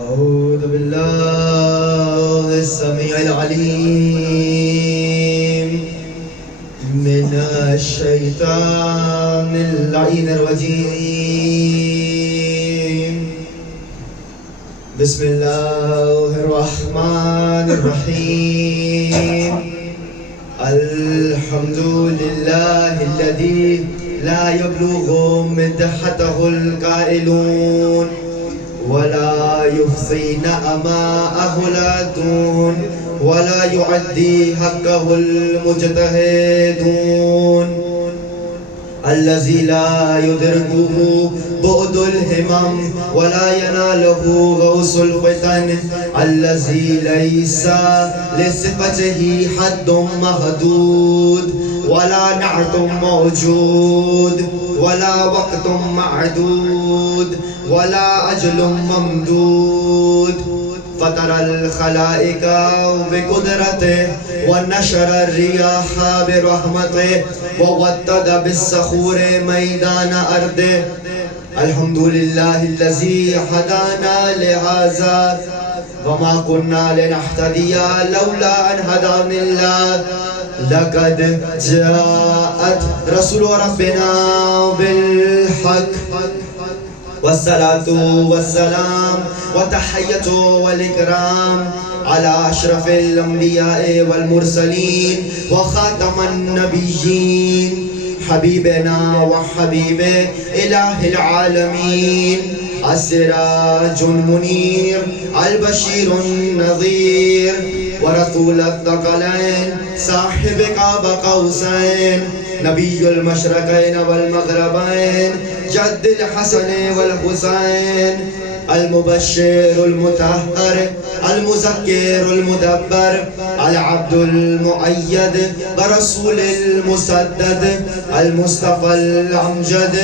أعوذ بالله السميع العليم من الشيطان اللعين الرجيم. بسم الله الرحمن الرحيم. الحمد لله الذي لا يبلغ مدحته القائلون ولا يحصي نعماءه العادون ولا يعدي حقه المجتهدون. الذي لا يدركه بعد الهمم ولا يناله غوص الفتن. الذي ليس لصفته حد محدود ولا نعت موجود ولا وقت معدود ولا أجل ممدود. فطر الخلائق بقدرته ونشر الرياح برحمته وودد بالصخور ميدان أرضه. الحمد لله الذي هدانا لهذا وما كنا لنهتدي لولا أن هدانا الله. لقد جاءت رسول ربنا بالحق والصلاة والسلام وتحية والإكرام على أشرف الأنبياء والمرسلين وخاتم النبيين حبيبنا وحبيب إله العالمين السراج المنير البشير النذير ورسول الثقلين صاحب قاب قوسين نبي المشرقين والمغربين جد الحسن والحسين المبشر المطهر المذكر المدبر العبد المؤيد برسول المسدد المصطفى الأمجد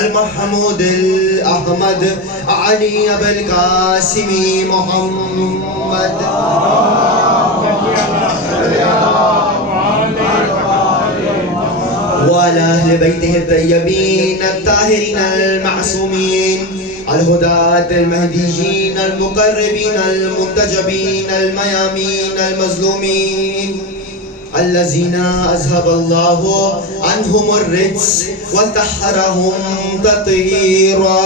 المحمود الأحمد علي بالقاسم محمد وعلى أهل بيته الطيبين الطاهرين المعصومين الهداة المهديين المقربين المنتجبين الميامين المظلومين الذين أذهب الله عنهم الرجس وطهرهم تطهيرا.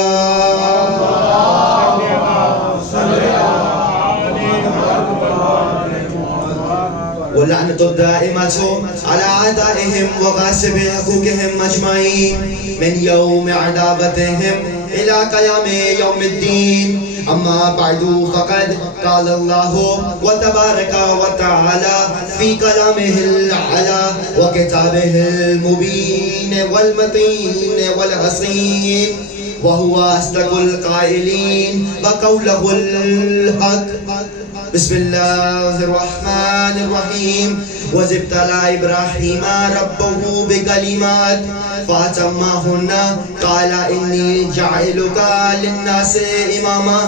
واللعنة الدائمة على أعدائهم وغاصب حقوقهم أجمعين من يوم عذابتهم إلى قيام يوم الدين. أما بعد فقد قال الله وتبارك وتعالى في كلامه الأعلى وكتابه المبين والمتين والحصين وهو أصدق القائلين وقوله الحق. بسم الله الرحمن الرحيم. وإذ ابتلى إبراهيم ربه بكلمات فأتمهن قال إني جاعلك للناس إماما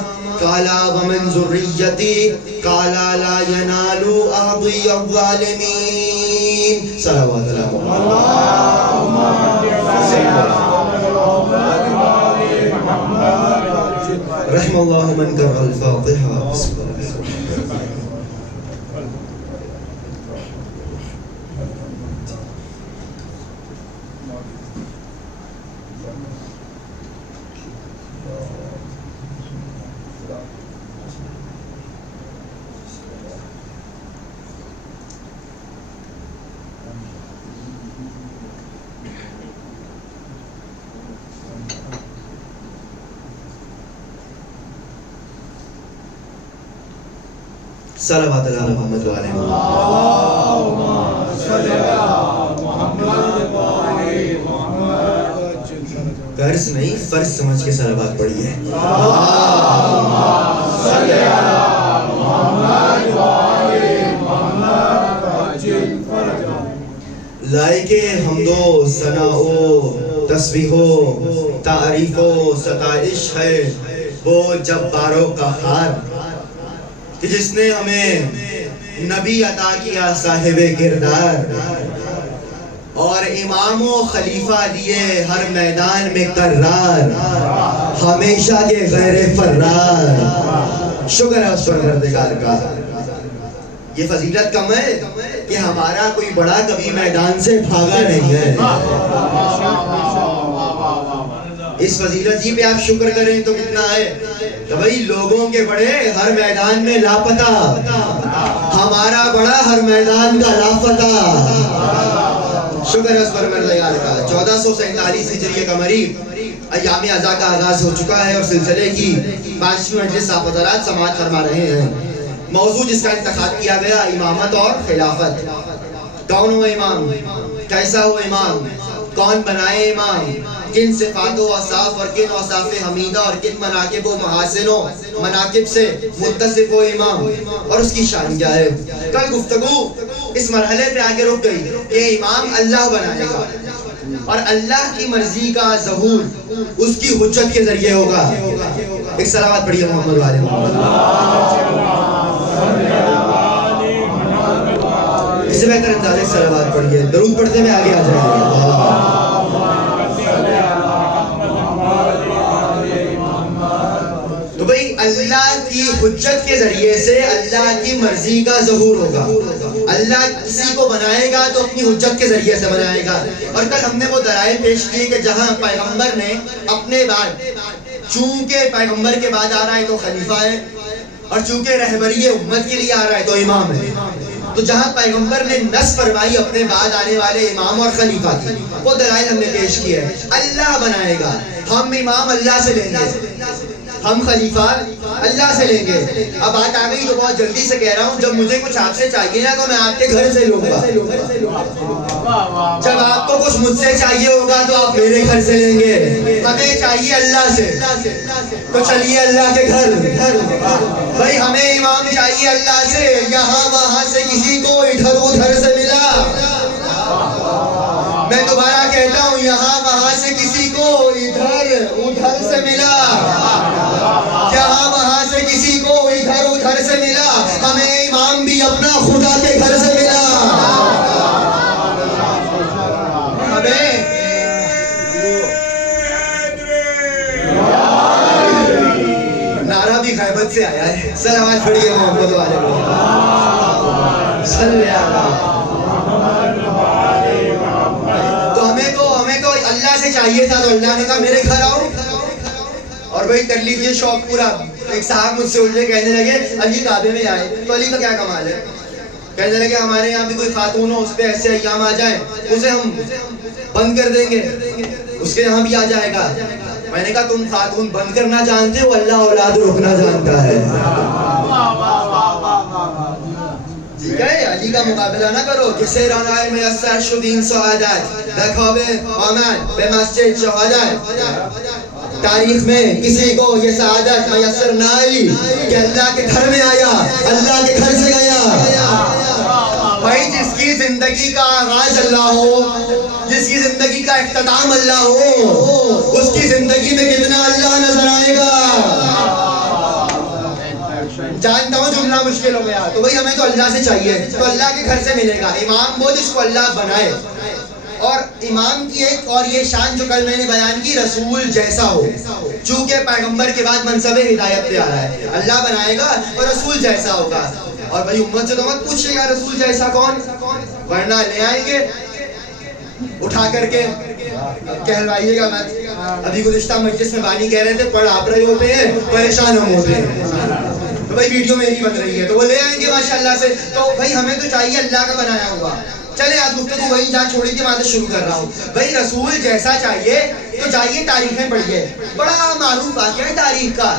قال ومن ذريتي قال لا ينال عهدي الظالمين. صلوات الله اللهم رحم الله من قرأ الفاتحة. بسم الله. صلوات اللہ محمد وعلى اللهم صل على محمد وعلى محمد. غرض نہیں فرض سمجھ کے صلوات پڑھی ہے. اللهم صل على محمد وعلى محمد. لائق حمد و ثنا و تسبیح و تعریف و ستائش ہے وہ جباروں کا ہار کہ جس نے ہمیں نبی عطا کیا صاحب کردار اور امام و خلیفہ دیے ہر میدان میں قرار ہمیشہ کے غیر فرار. شکر ہے اس پروردگار کا. یہ فضیلت کم ہے کہ ہمارا کوئی بڑا کبھی میدان سے بھاگا نہیں ہے. اس فضیلت جی پہ آپ شکر کریں تو کتنا ہے کہ بھئی لوگوں کے بڑے ہر میدان میں لاپتہ، ہمارا بڑا ہر میدان کا لاپتہ. شکر ہے اس پروردگار کا. 1447 ہجری قمری ایام ازا کا آغاز ہو چکا ہے اور سلسلے کی 5ویں مجلس آپ حضرات سماعت فرما رہے ہیں. موضوع جس کا انتخاب کیا گیا امامت اور خلافت. کون ہو امام، کیسا ہو امام، کون بنائے امام، کن صفات و اوصاف اور کن اوصاف حمیدہ اور کن مناقب و محاسن و مناقب سے متصف ہو امام، اور اس کی شان کیا ہے. کل گفتگو اس مرحلے پہ آگے رک گئی کہ امام اللہ بنائے گا اور اللہ کی مرضی کا ظہور اس کی حجت کے ذریعے ہوگا. ایک صلوات پڑھیے محمد والے محمد. اس سے بہتر انداز ایک صلوات پڑھیے، درود پڑھتے میں آگے آ جائیں. تو بھئی اللہ کی حجت کے ذریعے سے اللہ کی مرضی کا ظہور ہوگا. اللہ کسی کو بنائے گا تو اپنی حجت کے ذریعے سے بنائے گا. اور کل ہم نے وہ دلائل پیش کیے کہ جہاں پیغمبر نے اپنے بعد، چونکہ پیغمبر کے بعد آ رہا ہے تو خلیفہ ہے، اور چونکہ رہبری امت کے لیے آ رہا ہے تو امام ہے. تو جہاں پیغمبر نے نص فرمائی اپنے بعد آنے والے امام اور خلیفہ کی، وہ دلائل ہم نے پیش کیے ہیں. اللہ بنائے گا، ہم امام اللہ سے لیں گے، ہم خلیفہ اللہ سے لیں گے. اب بات آ گئی تو بہت جلدی سے کہہ رہا ہوں، جب مجھے کچھ آپ سے چاہیے نا تو میں آپ کے گھر سے لوں گا. جب آپ کو کچھ مجھ سے چاہیے ہوگا تو آپ میرے گھر سے لیں گے. ہمیں چاہیے اللہ سے تو چلیے اللہ کے گھر. بھائی ہمیں امام چاہیے اللہ سے، یہاں وہاں سے کسی کو ادھر ادھر سے ملا. میں دوبارہ کہتا ہوں، یہاں وہاں سے کسی کو ادھر ادھر سے ملا، یہاں وہاں سے کسی کو ادھر ادھر سے ملا. ہمیں امام بھی اپنا خدا کے گھر سے ملا. ہمیں نعرہ بھی غیبت سے آیا ہے. صلوات پڑھیے محمد والے صلی اللہ. تو ہمیں تو اللہ سے چاہیے تھا تو اللہ نے کہا میرے گھر آؤ. اور وہی کر لیجیے شوق پورا. ایک صاحب مجھ سے الجھے، کہنے لگے علی کعبے میں آئے تو علی کا کیا کمال ہے. کہنے لگے ہمارے یہاں بھی کوئی خاتون ہو، اس پہ ایسے ایام آ جائیں، اسے ہم بند کر دیں گے، اس کے یہاں بھی آ جائے گا. میں نے کہا تم خاتون بند کرنا جانتے ہو، اللہ اولاد روکنا جانتا ہے. ٹھیک ہے، علی کا مقابلہ نہ کرو. کسے رانائے میسر شدین سعادت، بخواب آمد به مسجد شہادت. تاریخ میں کسی کو یہ سعادت میسر نہ آئی کہ اللہ کے گھر میں آیا، اللہ کے گھر سے گیا. بھائی جس کی زندگی کا آغاز اللہ ہو، جس کی زندگی کا اختتام اللہ ہو، اس کی زندگی میں کتنا اللہ نظر آئے گا. جانتا ہوں جملہ مشکل ہو گیا. تو بھئی ہمیں تو اللہ سے چاہیے تو اللہ کے گھر سے ملے گا. امام وہ جس کو اللہ بنائے. اور امام کی ایک اور یہ شان جو کل میں نے بیان کی، رسول جیسا ہو. چونکہ پیغمبر کے بعد منصب ہدایت پہ آ رہا ہے، اللہ بنائے گا اور رسول جیسا ہوگا. اور بھائی امت سے تو مت پوچھے گا رسول جیسا کون، ورنہ لے آئیں گے اٹھا کر کے. کہلوائیے گا مت. ابھی گزشتہ مجلس میں بانی کہہ رہے تھے پڑھ آپ رہے ہوتے ہیں، پریشان ہم ہوتے ہیں. تو بھائی ویڈیو میری بن رہی ہے تو وہ لے آئیں گے ماشاءاللہ سے. تو بھائی ہمیں تو چاہیے اللہ کا بنایا ہوا. چلے آج گفتگو وہی جہاں چھوڑی تھی وہاں سے شروع کر رہا ہوں. بھائی رسول جیسا چاہیے تو جائیے تاریخیں پڑھیے. بڑا معروف واقعہ ہے تاریخ کا،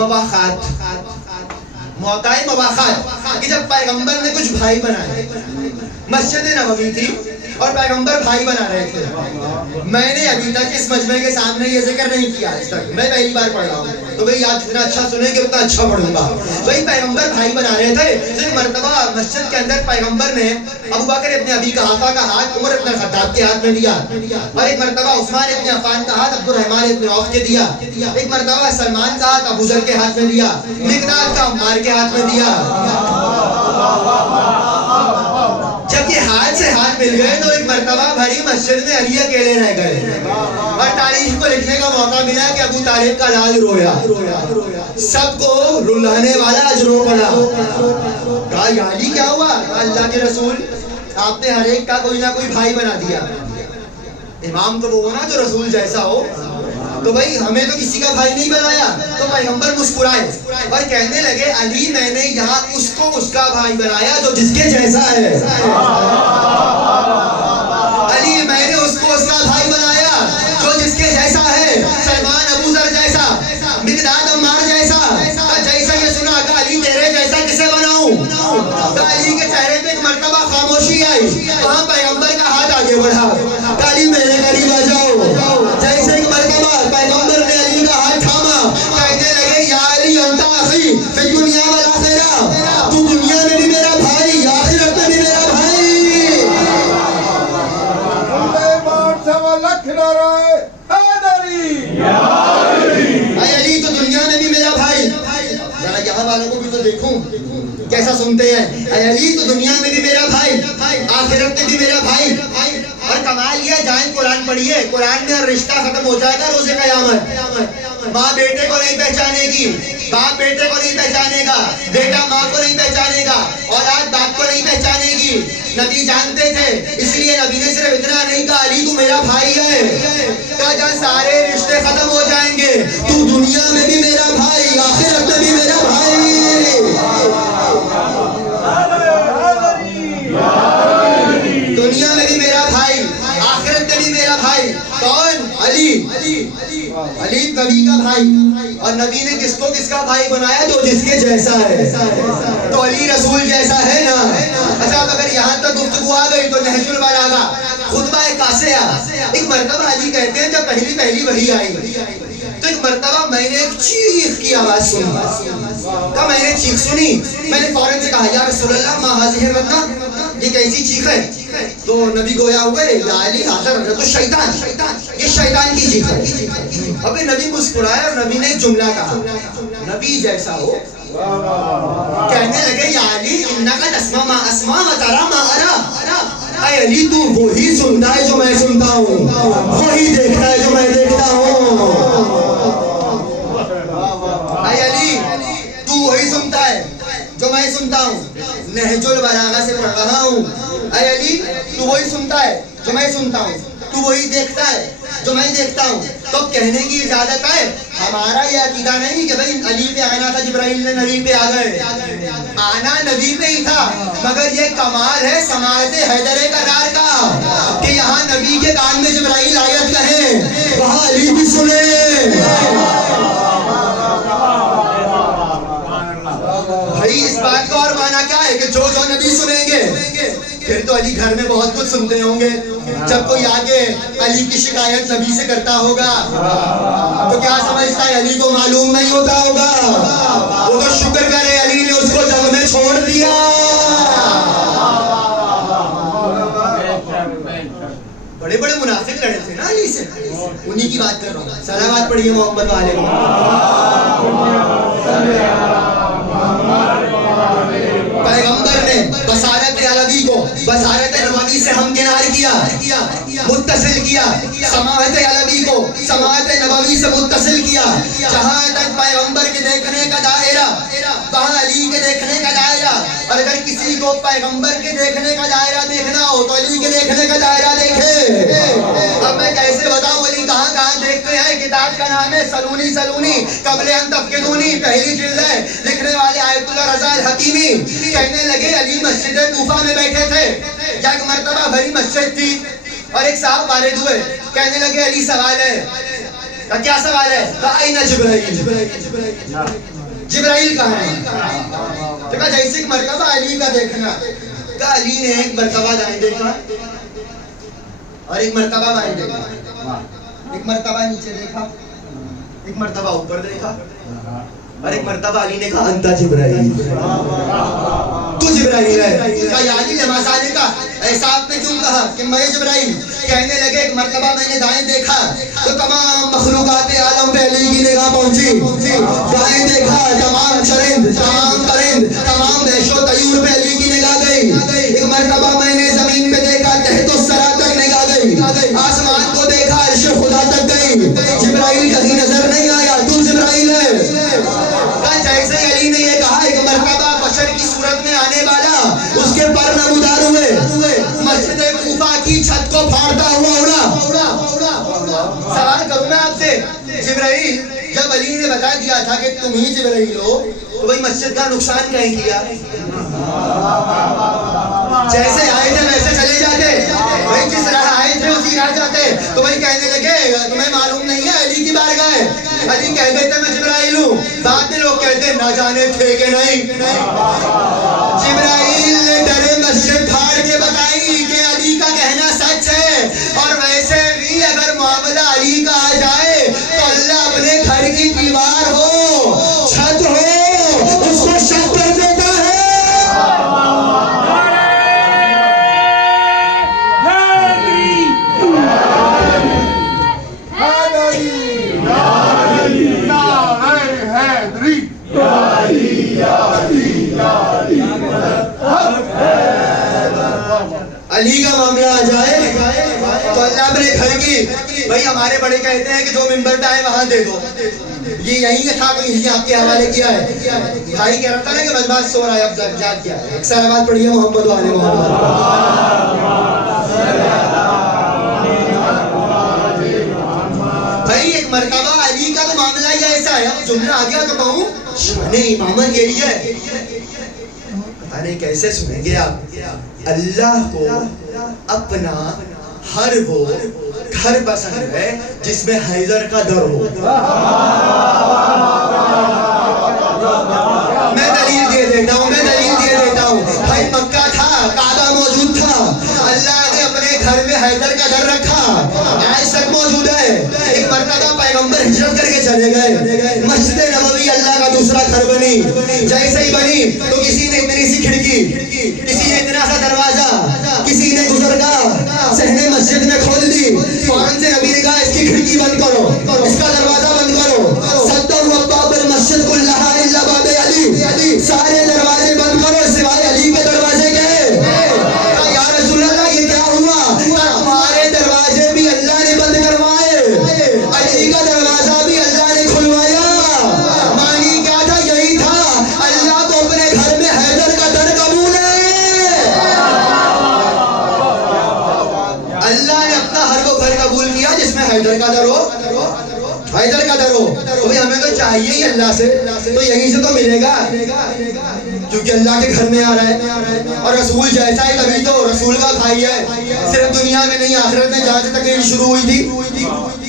مواخات، موقع مواخات. کہ جب پیغمبر نے کچھ بھائی بنائے، مسجد نبوی تھی اور پیغمبر بھائی بنا رہے تھے. میں نے ابھی تک اس مجمع کے سامنے یہ ذکر نہیں کیا آج تک، میں پہلی بار پڑھ رہا ہوں. تو بھئی آپ جتنا اچھا سنیں گے اتنا اچھا پڑھوں گا. بھئی پیغمبر بھائی بنا رہے تھے تو ایک مرتبہ مسجد کے اندر پیغمبر نے ابو بکر ابن ابی قحافہ کا ہاتھ عمر ابن خطاب کے ہاتھ میں دیا، اور ایک مرتبہ عثمان ابن عفان کا ہاتھ عبد الرحمن ابن عوف کے دیا، ایک مرتبہ سلمان کا ہاتھ ابو ذر کے ہاتھ میں دیا، مقداد کا عمار کے ہاتھ میں دیا. جب یہ ہاتھ سے ہاتھ مل گئے تو ایک مرتبہ بھری مسجد میں علی اکیلے رہ گئے اور تاریخ کو لکھنے کا موقع ملا کہ ابو طالب کا لال رویا، سب کو رلانے والا اج رو پڑا. کہا یا علی کیا ہوا؟ کہا اللہ کے رسول آپ نے ہر ایک کا کوئی نہ کوئی بھائی بنا دیا. امام تو وہ ہونا جو رسول جیسا ہو، تو بھائی ہمیں تو کسی کا بھائی نہیں بنایا. تو پیغمبر مسکرائے اور کہنے لگے علی میں نے یہاں اس کو اس کا بھائی بنایا جو جس کے جیسا ہے. علی میں نے اس کو اس کا بھائی بنایا جو جس کے جیسا ہے. سلمان ابو ذر جیسا، مقداد عمار جیسا. جیسا یہ سنا کہ علی تیرے جیسا کسے بناؤں؟ تو علی کے چہرے پہ ایک مرتبہ خاموشی آئی. وہاں پیغمبر کا ہاتھ آگے بڑھا کہ علی میرے قریب آ جاؤ. جیسے ایک مرتبہ پیغمبر نے علی کا ہاتھ تھاما، کہنے لگے یا علی انت اخی فی دنیا والآخرہ، تو دنیا میں بھی میرا بھائی، آخرت میں بھی میرا بھائی. اے علی تو دنیا میں بھی میرا بھائی. ذرا یہاں والوں کو بھی تو دیکھوں کیسا سنتے ہیں. اے علی تو دنیا میں بھی میرا بھائی، آخرت میں بھی میرا بھائی. اور کمال یہ جائیں قرآن پڑھیے، قرآن میں رشتہ ختم ہو جائے گا روز قیامت. ماں بیٹے کو نہیں پہچانے گی، باپ بیٹے کو نہیں پہچانے گا، بیٹا ماں کو نہیں پہچانے گا، اولاد باپ کو نہیں پہچانے گی. نبی جانتے تھے، اس لیے نبی نے صرف اتنا نہیں کہا علی تو میرا بھائی ہے، کہا جب سارے رشتے ختم ہو جائیں گے تو دنیا میں بھی میرا بھائی، آخرت میں بھی میرا بھائی. دنیا میں بھی میرا بھائی، آخرت میں بھی میرا بھائی. کون؟ علی. علی نبی کا بھائی، اور نبی نے کس کو کس کا بھائی بنایا؟ جو جس کے جیسا ہے. تو علی رسول جیسا ہے نا. اچھا اب اگر یہاں تک گفتگو آ گئی تو نہج البلاغہ خطبہ قاصیہ. ایک مرتبہ علی کہتے ہیں جب پہلی وحی آئی تو ایک مرتبہ میں نے ایک چیخ کی آواز سنی. کہا میں نے چیخ سنی، میں نے فوراً سے کہا یا رسول اللہ ما ہذہ الردہ، یہ کیسی چیخ ہے؟ تو نبی گویا ہوئے یا علی ہذہ الردہ شیطان، یہ شیطان کی چیخ ہے. اب نبی مسکرایا اور نبی نے ایک جملہ کہا، نبی جیسا ہو. کہنے لگے یا علی انک تسمع ما اسمع و تری ما اری. اے علی تو وہی سنتا ہے جو میں سنتا ہوں، وہی دیکھتا ہے جو میں دیکھتا ہوں. اے علی تو وہی سنتا ہے جو میں سنتا ہوں، نہج البلاغہ سے پڑھ رہا ہوں. اے علی تو وہی سنتا ہے جو میں سنتا ہوں، تو وہی دیکھتا ہے جو میں دیکھتا ہوں. تو کہنے کی اجازت ہے. ہمارا یہ عقیدہ نہیں کہ بھئی علی پہ آنا تھا جبرائیل نے نبی پہ آ گئے، آنا نبی پہ ہی تھا، مگر یہ کمال ہے سماعت حیدر کرار کا کہ یہاں نبی کے کان میں جبرائیل آیت کہے وہاں علی بھی سنے. بھائی اس بات کا اور معنی کیا ہے کہ جو نبی سنیں گے پھر تو علی گھر میں بہت کچھ سنتے ہوں گے. جب کوئی آگے علی کی شکایت نبی سے کرتا ہوگا تو کیا سمجھتا ہے علی کو معلوم نہیں ہوتا ہوگا؟ وہ تو شکر کرے علی نے اس کو جنگ میں چھوڑ دیا. بڑے بڑے منافق لڑے تھے نا علی سے، انہی کی بات کر رہا ہوں. صلوات پڑھیے محمد والے. پیغمبر نے بصارت علوی کو بصارت نبوی سے ہمکنار کیا، متصل کیا. سماعت علوی کو سماعت نبوی سے متصل کیا. جہاں تک پیغمبر کے دیکھنے کا دائرہ وہاں علی کے دیکھنے کا دائرہ. اور اگر کسی کو پیغمبر کے دیکھنے کا دائرہ دیکھنا ہو تو علی کے دیکھنے کا دائرہ دیکھے. اب میں کیسے بتاؤں علی کہاں کہاں دیکھتے ہیں؟ کتاب کا نام ہے سلونی قبل ان تفقدونی، پہلی جلد ہے، لکھنے والے آیت اللہ رضا الحکیمی. کہنے لگے علی مسجد کوفہ میں بیٹھے تھے، ایک مرتبہ بھری مسجد تھی اور ایک صاحب وارد ہوئے. کہنے لگے علی سوال ہے. کیا سوال ہے؟ اين جبرائیل، جبرائیل کہاں ہے؟ تو کہا جیسے ایک مرتبہ علی کا دیکھنا. کہا علی نے ایک مرتبہ دائیں دیکھا اور ایک مرتبہ بائیں دیکھا، ایک مرتبہ نیچے دیکھا، ایک مرتبہ اوپر دیکھا، اور ایک مرتبہ علی نے کہا انتا جبرائیل، تو جبرائیل ہے. کہا یا علی لما ذالک، ایسا آپ نے کیوں کہا کہ میں جبرائیل؟ کہنے لگے ایک مرتبہ میں نے دائیں دیکھا تو تمام مخلوقات عالم پہ علی کی نگاہ پہنچی. دائیں دیکھا تمام چرند، تمام پرند، تمام وحش و طیور پہ علی کی نگاہ گئی. ایک مرتبہ میں نے نامودار ہوئے. مسجد کوفہ کی چھت کو پھاڑتا ہوا اڑا. سوال کروں میں آپ سے، جبرائیل جب علی نے بتا دیا تھا کہ تم ہی جبرائیل ہو تو بھائی مسجد کا نقصان کہیں کیا؟ جیسے آئے تھے ویسے چلے جاتے بھائی، جس راہ آئے تھے اسی راہ جاتے. تو بھائی کہنے لگے تمہیں معلوم نہیں ہے علی کی بارگاہ ہے. علی کہہ دیتے میں جبرائیل ہوں. بعد میں لوگ کہتے نہ جانے تھے کہ نہیں. جبرائیل نے ڈرے مسجد پھاڑ کے بتائی کہ علی کا کہنا سچ ہے. اور ویسے بھی اگر معاملہ علی کا آ جائے تو اللہ اپنے گھر کی دیوار ہو، چھت ہو، اس کو شک کر دیتا ہے. علی کا معاملہ آ جائے تو اللہ اپنے گھر کی، بھائی ہمارے بڑے کہتے ہیں کہ جو ممبر پہ آئے وہاں دے دو. یہ یہی تھا تو یہی آپ کے حوالے کیا ہے. بھائی کہہ رہا تھا نا کہ مجبات سو رہا ہے، اب جاگ کیا ہے. اکثر آباد پڑھیے محمد و آل محمد. بھائی ایک مرتبہ علی کا تو معاملہ ہی ایسا ہے. اب جملہ آ گیا تو کہوں شان امامت یہی ہے. پتہ نہیں کیسے سنیں گے آپ. اللہ کو اپنا ہر وہ گھر پسند ہے جس میں حیدر کا در ہو. میں دلیل دے دیتا ہوں. بھائی مکہ تھا، کعبہ موجود تھا، اللہ نے اپنے گھر میں حیدر کا در رکھا. آج تک موجود ہے. ایک مرتبہ پیغمبر ہجرت کر کے چلے گئے، مسجد نبوی اللہ کا دوسرا گھر بنی. جیسے ہی بنی تو کسی نے اتنی سی کھڑکی، کسی نے اتنا سا دروازہ، کسی نے گزرگاہ صحن مسجد میں کھول دی. فوراً سے نبی نے کہا اس کی کھڑکی بند کرو، اس کا دروازہ بند کرو. سدوا ابواب المسجد کلھا الا باب علی. سارے دروازے بند کرو سوائے علی کے دروازے کے. یا رسول اللہ یہ کیا ہوا؟ ہمارے دروازے بھی اللہ نے بند کروائے، علی کا دروازہ بھی اللہ نے کھلوایا. معنی کیا تھا؟ یہی تھا اللہ کو اپنے گھر میں حیدر کا در قبول ہے. اللہ نے اپنا ہر وہ گھر قبول کیا جس میں حیدر کا در ہو. حیدر کا در ہو تو ہمیں تو چاہیے ہی اللہ سے، تو یہیں سے تو ملے گا کیونکہ اللہ کے گھر میں آ رہا ہے. اور رسول جیسا ہے تبھی تو رسول کا بھائی ہے. صرف دنیا میں نہیں آخرت میں جہاں سے تقریر شروع ہوئی تھی.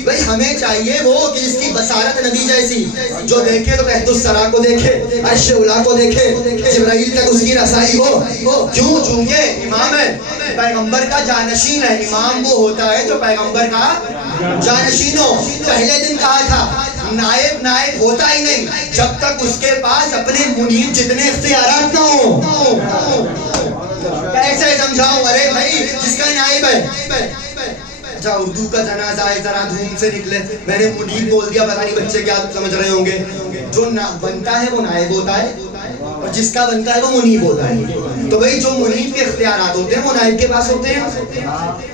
بھائی ہمیں چاہیے وہ کہ جس کی بصارت نبی جیسی، جو دیکھے تو تحت الثری کو دیکھے، عرش اولی کو دیکھے، جبرائیل تک اس کی رسائی ہو. کیوں؟ چونکہ امام ہے، پیغمبر کا جانشین ہے. امام وہ ہوتا ہے جو پیغمبر کا جانشین ہو. پہلے دن کہا تھا نائب ہوتا ہی نہیں جب تک اس کے پاس اپنے منیب جتنے اختیارات نہ ہوں. کیسے سمجھاؤں؟ ارے بھائی جس کا نائب ہے، اچھا اردو کا جنازہ ہے ذرا دھوم سے نکلے، میں نے منیب بول دیا، پتہ نہیں بچے کیا سمجھ رہے ہوں گے. جو بنتا ہے وہ نائب ہوتا ہے اور جس کا بنتا ہے وہ منیب ہوتا ہے. تو بھائی جو منیب کے اختیارات ہوتے ہیں وہ نائب کے پاس ہوتے ہیں.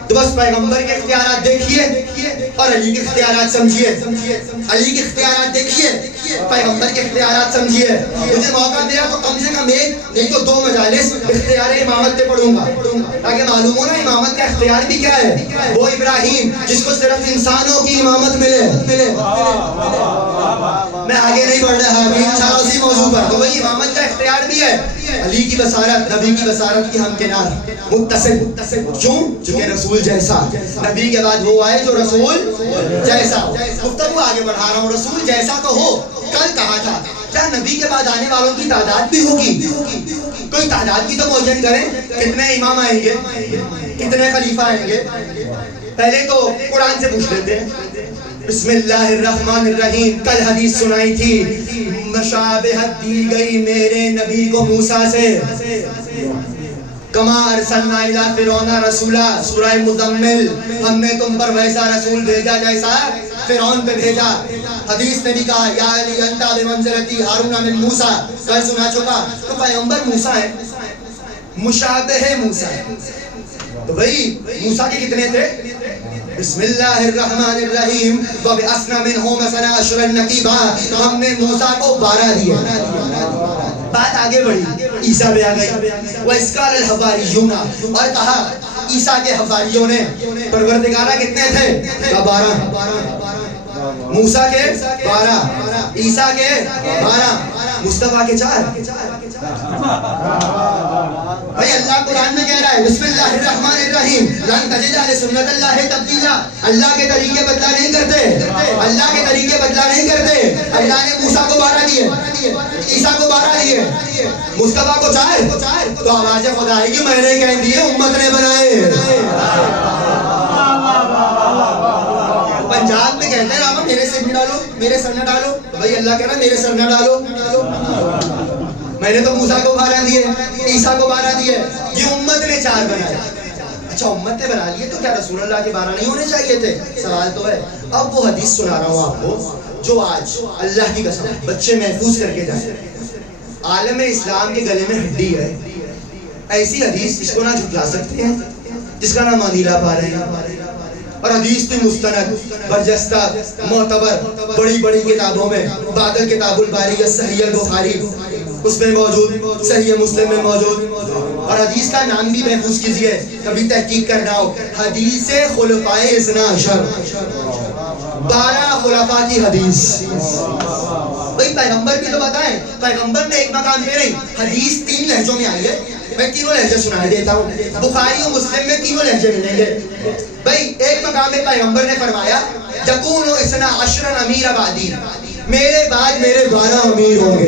تو بس پیغمبر کے اختیارات دیکھیے اور علی کے اختیارات سمجھیے. علی کے اختیارات دیکھیے، پیغمبر کے اختیارات سمجھیے. مجھے موقع دیا تو کم سے کم ایک نہیں تو 2 مجالس اختیار امامت پہ پڑھوں گا تاکہ معلوم ہو نا امامت کا اختیار بھی کیا ہے. وہ ابراہیم جس کو صرف انسانوں کی امامت ملے. میں آگے نہیں بڑھ رہا ابھی انشاءاللہ اسی موضوع پر. تو وہی امامت کا اختیار بھی ہے. علی کی بصارت نبی کی بصارت کی ہمکنار، متصل. کیوں؟ چونکہ رسول جیسا. نبی کے بعد وہ آئے جو رسول جیسا. گفتگو آگے بڑھا رہا ہوں. رسول جیسا تو ہو. کل کہا تھا کیا نبی کے بعد آنے والوں کی تعداد بھی ہوگی؟ کوئی تعداد بھی تو معین کریں. کتنے امام آئیں گے، کتنے خلیفہ آئیں گے؟ پہلے تو قرآن سے پوچھ لیتے ہیں. بسم اللہ الرحمن الرحیم. کل حدیث سنائی تھی، مشابہت دی گئی میرے نبی کو موسیٰ سے. کما ارسلنا الی فرعون رسولا، سورہ مزمل. ہم نے تم پر ویسا رسول بھیجا جیسا فرعون پہ بھیجا. حدیث نے بھی کہا یا علی انت بمنزلتی ہارون من موسیٰ. کل سنا چکا. تو پیغمبر موسیٰ ہے، مشابہ موسیٰ ہے. تو بھائی موسیٰ کے کتنے تھے؟ بسم اللہ الرحمن الرحیم. وَبِأَسْنَا مِنْهُ مَثَنَا عَشْرًا نَقِيبًا. ہم نے موسیٰ کو 12 دیا. بات آگے بڑھی، عیسیٰ پہ آ گئی، وَإِذْ الْحَوَارِيُّونَ، اور کہا عیسیٰ کے حواریوں نے، پروردگارہ کتنے تھے؟ 12، موسیٰ کے 12، عیسیٰ کے 12، مصطفیٰ کے 4۔ بھائی اللہ قرآن میں کہہ رہا ہے بسم اللہ الرحمن الرحیم لن تجد لسنت اللہ تبدیلا، اللہ کے طریقے بدلا نہیں کرتے، اللہ کے طریقے بدلا نہیں کرتے۔ اللہ نے موسیٰ کو 12 دیے، عیسیٰ کو 12 دیے، مصطفیٰ کو 4، تو آواز خدا ہے کہ میں نے کہہ دیے، امت نے بنائے۔ پنجاب میں کہتے ہیں راما میرے سر نہ ڈالو، میرے سر نہ ڈالو، بھائی اللہ کہہ رہا میرے سر نہ ڈالو۔ میں نے تو موسیٰ کو 12 دیے، عیسیٰ کو 12 دیے، یہ امت نے 4 بنائے۔ اچھا امت نے بنا لیے تو کیا رسول اللہ کے 12 نہیں ہونے چاہیے تھے؟ سوال تو ہے۔ اب وہ حدیث سنا رہا ہوں آپ کو جو آج اللہ کی قسم بچے محفوظ کر کے جائیں۔ عالم اسلام کے گلے میں ہڈی ہے، ایسی حدیث جس کو نہ جھٹلا سکتے ہیں، جس کا نہ معنی لا پا رہے ہیں، اور حدیث بھی مستند برجستہ معتبر بڑی بڑی کتابوں میں، بادل کتاب الباری، صحیح البخاری اس میں موجود، صحیح مسلم میں موجود، اور حدیث کا نام بھی محفوظ کیجئے، کبھی تحقیق کرنا ہو، حدیث خلفائے اثنا عشر، 12 خلفاء کی حدیث۔ بھئی پیغمبر بھی تو بتائیں، پیغمبر نے ایک مقام پہ نہیں، حدیث 3 لہجوں میں آئی ہے، میں تینوں لہجے سنا دیتا ہوں، بخاری و مسلم میں تینوں لہجے ملیں گے۔ بھئی ایک مقام میں پیغمبر نے فرمایا یکون اثنا عشر امیر بعدی، میرے بعد میرے 12 امیر ہوں گے۔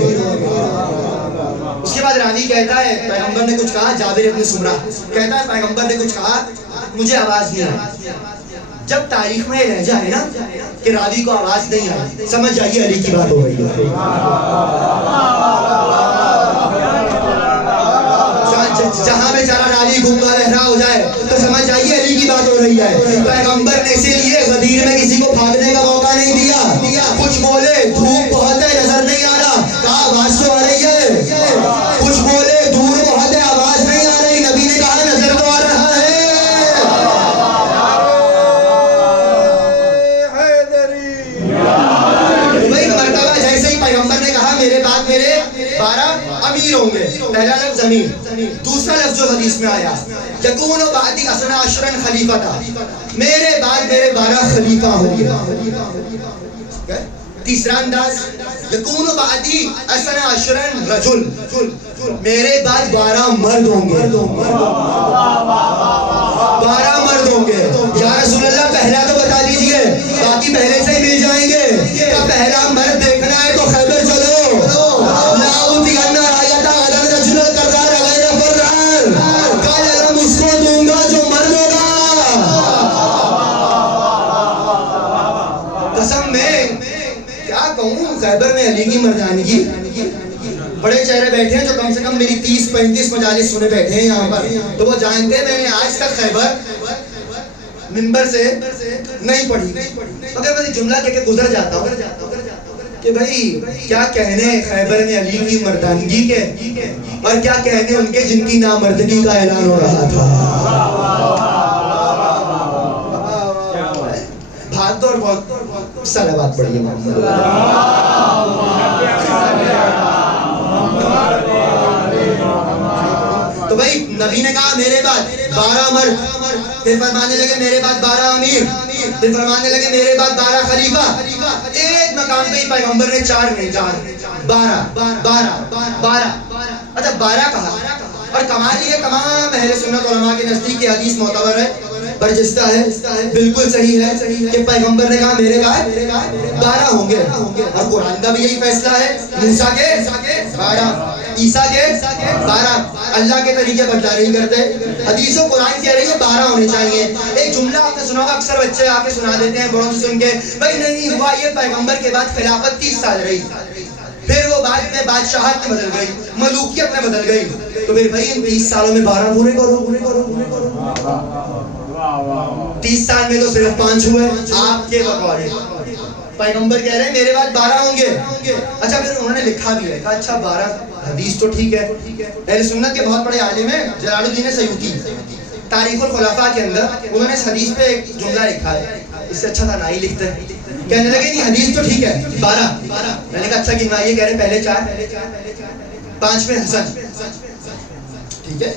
اس کے بعد راوی کہتا ہے پیغمبر نے کچھ کہا، جابر ابن سمرہ کہتا ہے پیغمبر نے کچھ کہا، مجھے آواز نہیں آئی۔ جب تاریخ میں یہ لہجہ ہے نا کہ راوی کو آواز نہیں آئی، سمجھ جائیے علی کی بات ہو رہی ہے۔ جہاں بیچارہ راوی گھومتا رہا ہو جائے تو سمجھ جائیے علی کی بات ہو رہی ہے۔ پیغمبر نے اسی لیے غدیر میں کسی کو بھاگنے کا موقع نہیں دیا، کچھ بولے دھوپ بہت ہے نظر نہیں آ رہا، کہا آواز تو آ رہی ہے، کچھ بولے دور بہت ہے آواز نہیں آ رہی، نبی نے کہا نظر تو آ رہا ہے۔ وہی مرتبہ جیسے ہی پیغمبر نے کہا میرے بعد میرے 12 امیر ہوں گے، پہلا لفظ امیر، دوسرا لفظ جو حدیث میں آیا یکون بعدی اثنا عشرا خلیفتا، میرے بعد میرے 12 خلیفہ ہوں گے۔ تیسرا انداز یکون بعدی اثنا عشرا رجل، میرے بعد 12 مرد ہوں گے، 12 مرد ہوں گے۔ یا رسول اللہ پہلا تو بتا دیجئے، باقی پہلے سے ہی مل جائیں گے۔ کیا پہلا مرد دیکھنا ہے تو خیبر چلو، خیبر میں علی کی مردانگی، بڑے چہرے بیٹھے ہیں جو کم سے کم میری 30-35 مجالس سنے بیٹھے ہیں یہاں پر، تو وہ جانتے ہیں میں نے آج تک خیبر منبر سے نہیں پڑھی، مگر میں جملہ کہہ کے گزر جاتا ہوں کہ بھائی کیا کہنے خیبر میں علی کی مردانگی کے، اور کیا کہنے ان کے جن کی نامردگی کا اعلان ہو رہا تھا۔ بھاگ دور بہت صلوات پڑھیے محمد۔ تو بھائی نبی نے کہا میرے بعد 12 مرد، پھر فرمانے لگے میرے بعد 12 امیر، پھر فرمانے لگے میرے بعد 12 خلیفہ۔ ایک مقام پہ ہی پیغمبر نے 4 نہیں 12 اچھا 12 کہا، اور کمال یہ تمام اہل سنت علماء کے نزدیک یہ حدیث معتبر ہے، برجستہ ہے، بالکل صحیح ہے کہ پیغمبر نے کہا میرے بعد 12 ہوں گے، اور قرآن کا بھی یہی فیصلہ ہے، موسیٰ کے 12، عیسیٰ کے 12، اللہ کے طریقے بدلا نہیں کرتے۔ حدیث و قرآن کہہ رہی ہے 12 ہونے چاہیے۔ ایک جملہ آپ نے سنا ہوگا، اکثر بچے آ کے سنا دیتے ہیں بڑوں سے سن کے، بھائی نہیں ہوا یہ پیغمبر کے بعد خلافت 30 سال رہی، پھر وہ بعد میں بادشاہت میں بدل گئی، ملوکیت میں بدل گئی، تو پھر بھائی ان 30 سالوں میں 12 پورے کرو۔ 30 سال میں تو صرف 5 ہوئے آپ کے بقول۔ پیغمبر کہہ رہے ہیں میرے بعد 12 ہوں گے۔ اچھا پھر انہوں نے لکھا بھی ہے، کہا اچھا 12 حدیث تو ٹھیک ہے۔ اہل سنت کے بہت بڑے عالم ہیں جلال الدین سیوطی، تاریخ الخلفاء کے اندر انہوں نے اس حدیث پہ ایک جملہ لکھا ہے، اس سے اچھا تھا نہ ہی لکھتے ہیں۔ کہنے لگے نہیں حدیث تو ٹھیک ہے 12، میں نے کہا اچھا گنوائیے، کہہ رہے پہلے 4، 5ویں حسن, ٹھیک ہے.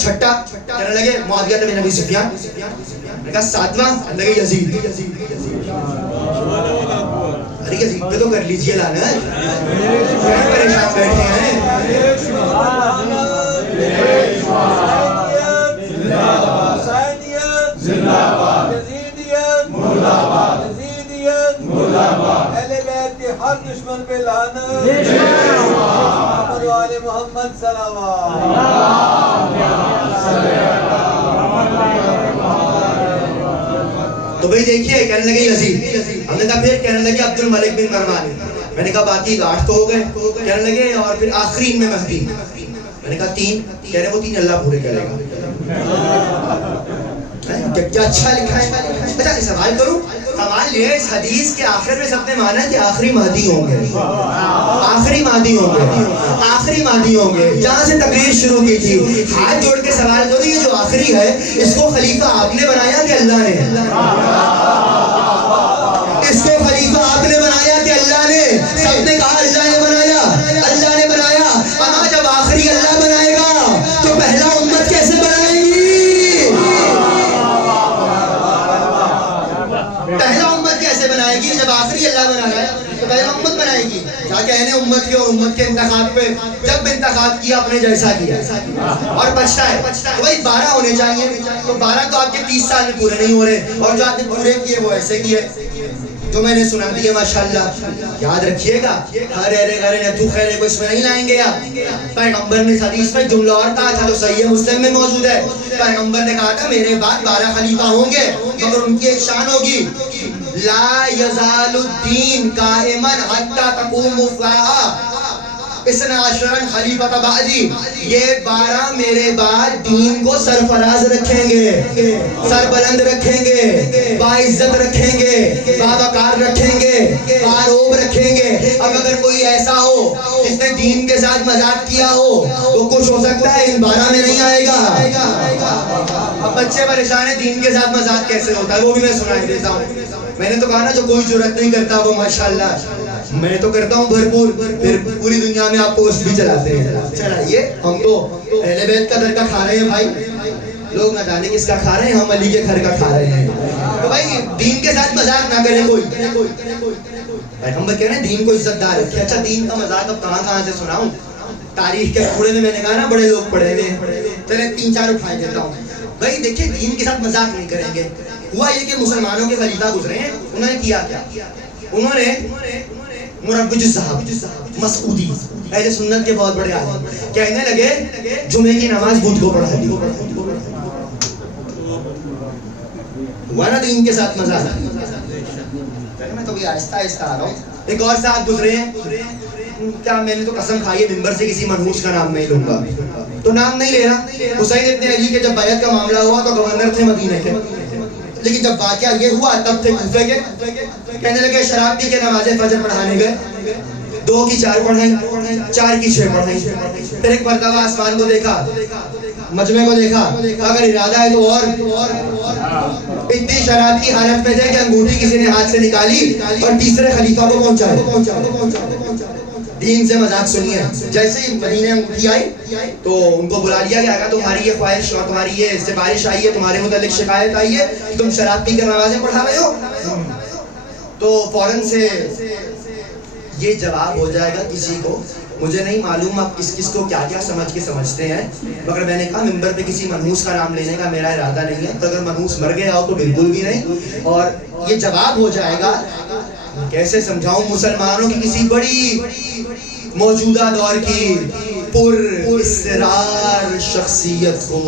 چھٹا کہنے لگے معاویہ بن ابی سفیان. میں نے کہا 7واں لگے یزید. ارے یزید پہ تو کر لیجیے لعنت, پریشان بیٹھے ہیں. ہر دشمن پہ لعنت, محمد صلوات. تو بھائی دیکھیے کہنے لگے یزید. ہم نے کہا پھر کہنے لگے عبد الملک بن مروان. میں نے کہا باقی 8 تو ہو گئے. کہنے لگے اور پھر آخری ان میں مہدی. میں نے کہا 3. کہہ رہے وہ 3 اللہ پورے کرے گا. کیا اچھا لکھا ہے. اچھا سوال کروں, سوال یہ اس حدیث کے آخر میں سب نے مانا کہ آخری مہدی ہوں گے, آخری مہدی ہوں گے, آخری مہدی ہوں گے. جہاں سے تقریر شروع کی تھی ہاتھ جوڑ کے سوال کرو, یہ جو آخری ہے اس کو خلیفہ آپ نے بنایا کہ اللہ نے؟ اس کو خلیفہ آپ نے بنایا کہ اللہ نے؟ سب نے کہا اللہ نے بنایا, اللہ نے بنایا. ہاں جب آخری اللہ بنائے گا تو پہلا امت کیسے بنائے گی؟ پہلا امت کیسے بنائے گی جب آخری اللہ بنا رہا ہے تو پہلا امت بنائے گی. کیا کہنے امت کے اور امت کے انتخاب پہ, جب انتخاب کیا اپنے جیسا کیا اور بچتا ہے. وہی 12 ہونے چاہیے, تو 12 تو آپ کے 30 سال میں پورے نہیں ہو رہے, اور جو آپ نے پورے کیے وہ ایسے کیے جو میں نے سنا دیے. ماشاءاللہ یاد رکھیے گا, ہر ارے گھر نتو خیرے کو اس میں نہیں لائیں گے. آپ پیغمبر نے حدیث میں جملہ اور کہا تھا, تو صحیح مسلم میں موجود ہے. پیغمبر نے کہا تھا میرے بعد 12 خلیفہ ہوں گے, مگر ان کی ایک شان ہوگی, لا یزال الدین قائما حتی تقوم الساعہ اثنا عشر خلیفۃ بعدی. یہ 12 میرے بعد دین کو سرفراز رکھیں گے, سر بلند رکھیں گے, باعزت رکھیں گے, باوقار رکھیں گے, باروب رکھیں گے. اب اگر کوئی ایسا ہو جس نے دین کے ساتھ مذاق کیا ہو تو کچھ ہو سکتا ہے ان 12 میں نہیں آئے گا. اب بچے پریشان ہیں دین کے ساتھ مذاق کیسے ہوتا ہے, وہ بھی میں سنائی دیتا ہوں. میں نے تو کہا نا جو کوئی جرات نہیں کرتا وہ ماشاءاللہ, میں تو کرتا ہوں بھرپور. پھر پوری دنیا میں آپ پوسٹ بھی چلاتے ہیں. چلائیے, ہم تو اہل بیت کا در کا کھا رہے ہیں بھائی, لوگ نہ جانے کس کا کھا رہے ہیں, ہم علی کے گھر کا کھا رہے ہیں. تو بھائی دین کے ساتھ مذاق نہ کرے کوئی. ہم کہہ رہے ہیں دین کو عزت دار رکھے. اچھا دین کا مذاق اب کہاں سے سناؤں. تاریخ کے پورے میں نے کہا نا بڑے لوگ پڑھے ہوئے, چلے 3-4 اٹھائے دیتا ہوں. بھائی دیکھیں دین کے ساتھ مذاق نہیں کریں گے. ہوا یہ کہ مسلمانوں کے خلیفہ گزرے ہیں, انہوں نے کیا کیا, انہوں نے مربج صاحب مسعودی اہل سنت کے بہت بڑے عالم کہنے لگے جمعے کی نماز بدھ کو پڑھا دی. ہوا نا دین کے ساتھ مذاق. میں تو آہستہ آہستہ آ رہا ہوں. ایک اور صاحب گزرے ہیں, کیا میں نے تو قسم کھائی ہے ممبر سے کسی منحوس کا نام نہیں لوں گا, تو نام نہیں لے رہا. حسین ابن علی کے جب بیعت کا معاملہ ہوا تو گورنر تھے مدینے کے, لیکن جب واقعہ یہ ہوا تب تھے کوفے کے. کہنے لگے شراب پی کے نماز فجر پڑھانے گئے, 2 کی 4 پڑھائیں, 4 کی 6 پڑھائیں. پھر ایک مرتبہ آسمان کو دیکھا, مجمع کو دیکھا, اگر ارادہ ہے تو اور اتنی شراب کی حالت میں تھے کہ انگوٹھی کسی نے ہاتھ سے نکالی اور تیسرے خلیفہ کو پہنچائے. دین سے مذاق سنیے. جیسے ہی مدینے انگوٹھی آئی تو ان کو بلا لیا گیا, تمہاری یہ خواہش اور تمہاری یہ سفارش آئی ہے, تمہارے متعلق شکایت آئی ہے, تم شراب پی کر نمازیں پڑھا رہے ہو. تو فوراً سے یہ جواب ہو جائے گا کسی کو, مجھے نہیں معلوم آپ کس کو کیا کیا سمجھ کے سمجھتے ہیں, مگر میں نے کہا ممبر پہ کسی منحوس کا نام لینے کا میرا ارادہ نہیں ہے. تو اگر منحوس مر گیا ہو تو بالکل بھی نہیں. اور یہ جواب ہو جائے گا, کیسے سمجھاؤں مسلمانوں کی کسی بڑی موجودہ دور کی پر اسرار شخصیت کو,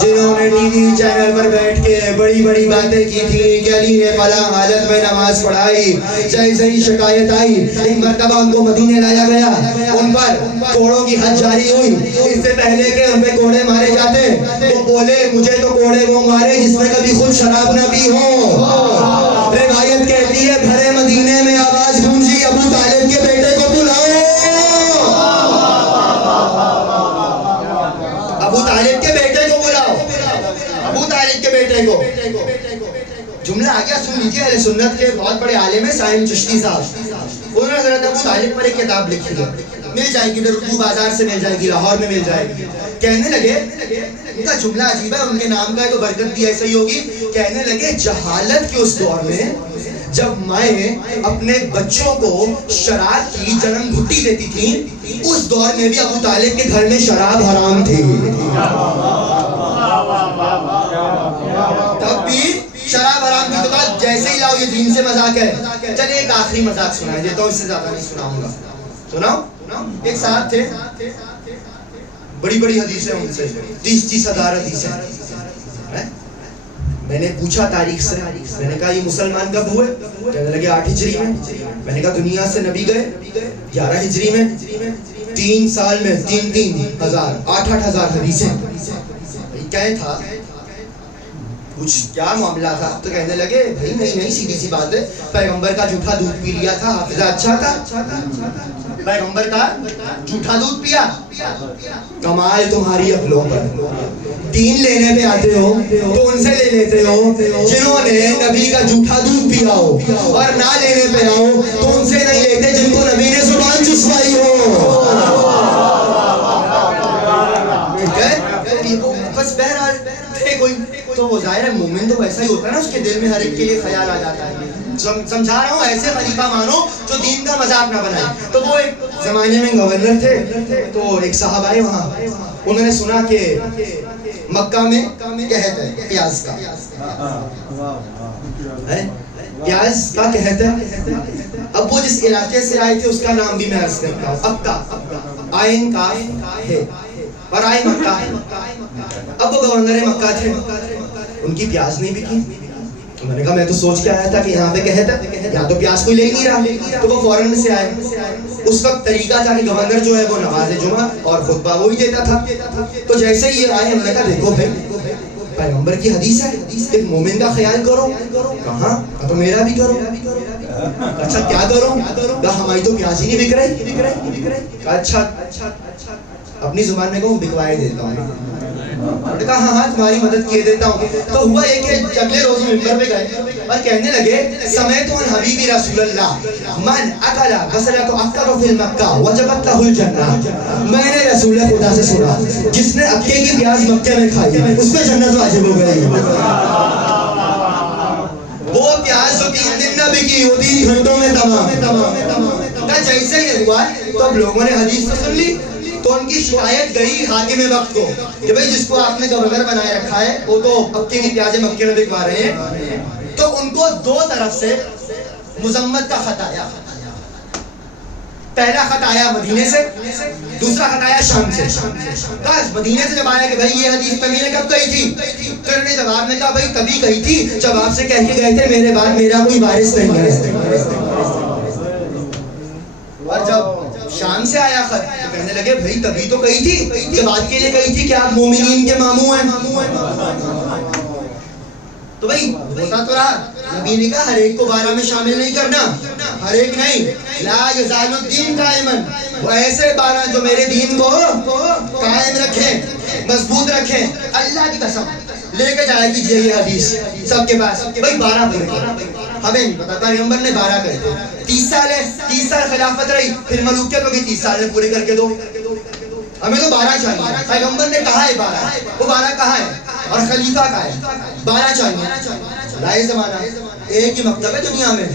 جنہوں نے ٹی وی چینل پر بیٹھ کے بڑی بڑی باتیں کی تھی کہ علی نے فلاں حالت میں نماز پڑھائی, جیسے ہی شکایت آئی ایک مرتبہ ان کو مدینے لایا گیا, ان پر کوڑوں کی حد جاری ہوئی. اس سے پہلے کہ ان پہ کوڑے مارے جاتے وہ بولے مجھے تو کوڑے وہ مارے جس میں کبھی خود شراب نہ پی ہو. روایت کہتی ہے بھرے مدینے میں آواز گونجی, ابو طالب کے بیٹے کو بلاؤ, ابو طالب کے بیٹے کو بلاؤ, ابو طالب کے بیٹے کو. جملہ آ گیا, سن لیجیے. اہل سنت کے بہت بڑے عالم ہیں سائم چشتی صاحب, انہوں نے حضرت مسلمان ابو طالب پر ایک کتاب لکھی ہے, مل جائے گی ادھر اردو بازار سے مل جائے گی, لاہور میں مل جائے گی. کہنے لگے, ان کا جملہ عجیب ہے, ان کے نام کا ہے تو برکت بھی ایسا ہی ہوگی. کہنے لگے جہالت کے اس دور میں جب مائیں اپنے بچوں کو شراب کی جنم گھٹی دیتی تھیں, اس دور میں بھی ابو طالب کے گھر میں شراب حرام تھی. تب بھی شراب حرام کی. تو جیسے ہی لاؤ یہ دین سے مذاق ہے. چلے ایک آخری مذاق سنائے دیتا ہوں, اس سے زیادہ نہیں سناؤں گا. سناؤ. ایک صاحب تھے, بڑی بڑی حدیثیں ان سے, 30-30 ہزار حدیثیں. میں نے پوچھا تاریخ سے, میں نے کہا یہ مسلمان کب ہوئے؟ کہنے لگے 8 ہجری میں. میں نے کہا دنیا سے نبی گئے 11 ہجری میں. 3 سال میں 3-3 ہزار 8-8 ہزار حدیثیں. کیا تھا, کچھ کیا معاملہ تھا؟ تو کہنے لگے بھائی نہیں سیدھی سی بات ہے, پیغمبر کا جھوٹا دودھ پی لیا تھا, حافظہ اچھا تھا, پیغمبر کا جھوٹا دودھ پیا. کمال تمہاری عقلوں پر. دین لینے پہ آتے ہو تو ان سے لے لیتے ہو جنہوں نے نبی کا جھوٹا دودھ پیا ہو, اور نہ لینے پہ آؤ تو ان سے نہیں لیتے جن کو نبی نے زبان چسوائی ہو. ٹھیک ہے, بس بہرحال کوئی تو وہ ظاہر ہے مومن تو ویسا ہی ہوتا ہے نا, اس کے دل میں ہر ایک کے لیے خیال آ جاتا ہے. سمجھا رہا ہوں, ایسے خلیفہ مانو جو دین کا مذاق نہ بنائے. تو وہ ایک زمانے میں گورنر تھے, تو ایک صاحب آئے وہاں, انہوں نے سنا کہ مکہ میں قحط ہے پیاز کا, پیاز کا قحط ہے. اب وہ جس علاقے سے آئے تھے اس کا نام بھی میں عرض کرتا ہوں, اکا, آئین کا ہے اور آئے مکہ ہے. اب وہ گورنر مکہ تھے, ان کی پیاز نہیں بکی. میں نے کہا میں تو سوچ کے آیا تھا کہ یہاں پہ قحط ہے, یہاں تو پیاز کوئی لے نہیں رہا. تو وہ فوراً سے آئے. اس وقت طریقہ تھا کہ گورنر جو ہے وہ نماز جمعہ اور خطبہ وہی دیتا تھا. تو جیسے ہی یہ آئے, ہم نے کہا دیکھو بھائی پیغمبر کی حدیث ہے, ایک مومن کا خیال کرو. کہاں تو میرا بھی کرو. اچھا کیا کرو؟ کہا ہماری تو پیاز ہی نہیں بک رہی. اچھا اپنی زبان میں کہوں بکوائے دیتا ہوں. کہا ہاں تمہاری مدد کیے دیتا ہوں. تو ہوا یہ کہ اگلے روز منبر پہ گئے اور کہنے لگے سمیت ان حبیبی رسول اللہ من اکلا غسلۃ اکثر فی المکہ وجبت لہ الجنہ. میں نے رسول خدا سے سنا جس نے اکے کی پیاز مکے میں کھائی اس پہ جنت واجب ہو گئی. وہ پیاز جو 3 دن نہ بکی وہ 3 گھنٹوں میں تمام. جیسے ہی ہوا تو اب لوگوں نے حدیث تو سن لی, تو ان کی شکایت گئی حاکم وقت کو کہ بھئی جس کو آپ نے گورنر بنائے رکھا ہے وہ تو مکے کی پیازیں مکے میں بکوا رہے ہیں. تو ان کو 2 طرف سے مذمت کا خط آیا. پہلا خط آیا مدینے سے, دوسرا خط آیا شام سے. مدینے سے جب آیا کہ بھئی یہ حدیث نبی نے کب کہی تھی, تو انہوں نے جواب میں کہا بھئی تبھی کہی تھی جب آپ سے کہہ کے گئے تھے میرے بعد میرا کوئی وارث نہیں ہے. اور جب شام سے آیا خط تو کہنے لگے بھئی تبھی تو کہی تھی, یہ بات کے لیے کہی تھی کہ آپ مومنین کے ماموں ہیں. تو بھئی ہوتا تو رہا, نبی نے کہا ہر ایک کو 12 میں شامل نہیں کرنا, ہر ایک نہیں. لا یزال الدین قائما, وہ ایسے 12 جو میرے دین کو قائم رکھیں, مضبوط رکھیں. اللہ کی قسم لے کے جایا کیجیے یہ حدیث سب کے پاس. بھئی 12 کریں, ہمیں نہیں پتا, پیغمبر نے 12 کہے تھے. 30 سال ہے, 30 سال خلافت رہی, پھر ملوکیت ہوگی, 30 سال میں پورے کر کے دو. ہمیں تو 12 چاہیے. پیغمبر نے کہا ہے 12, وہ 12 کہاں ہے اور خلیفہ کا ہے 12 چاہیے. لائے زمانہ ایک ہی مکتب ہے دنیا میں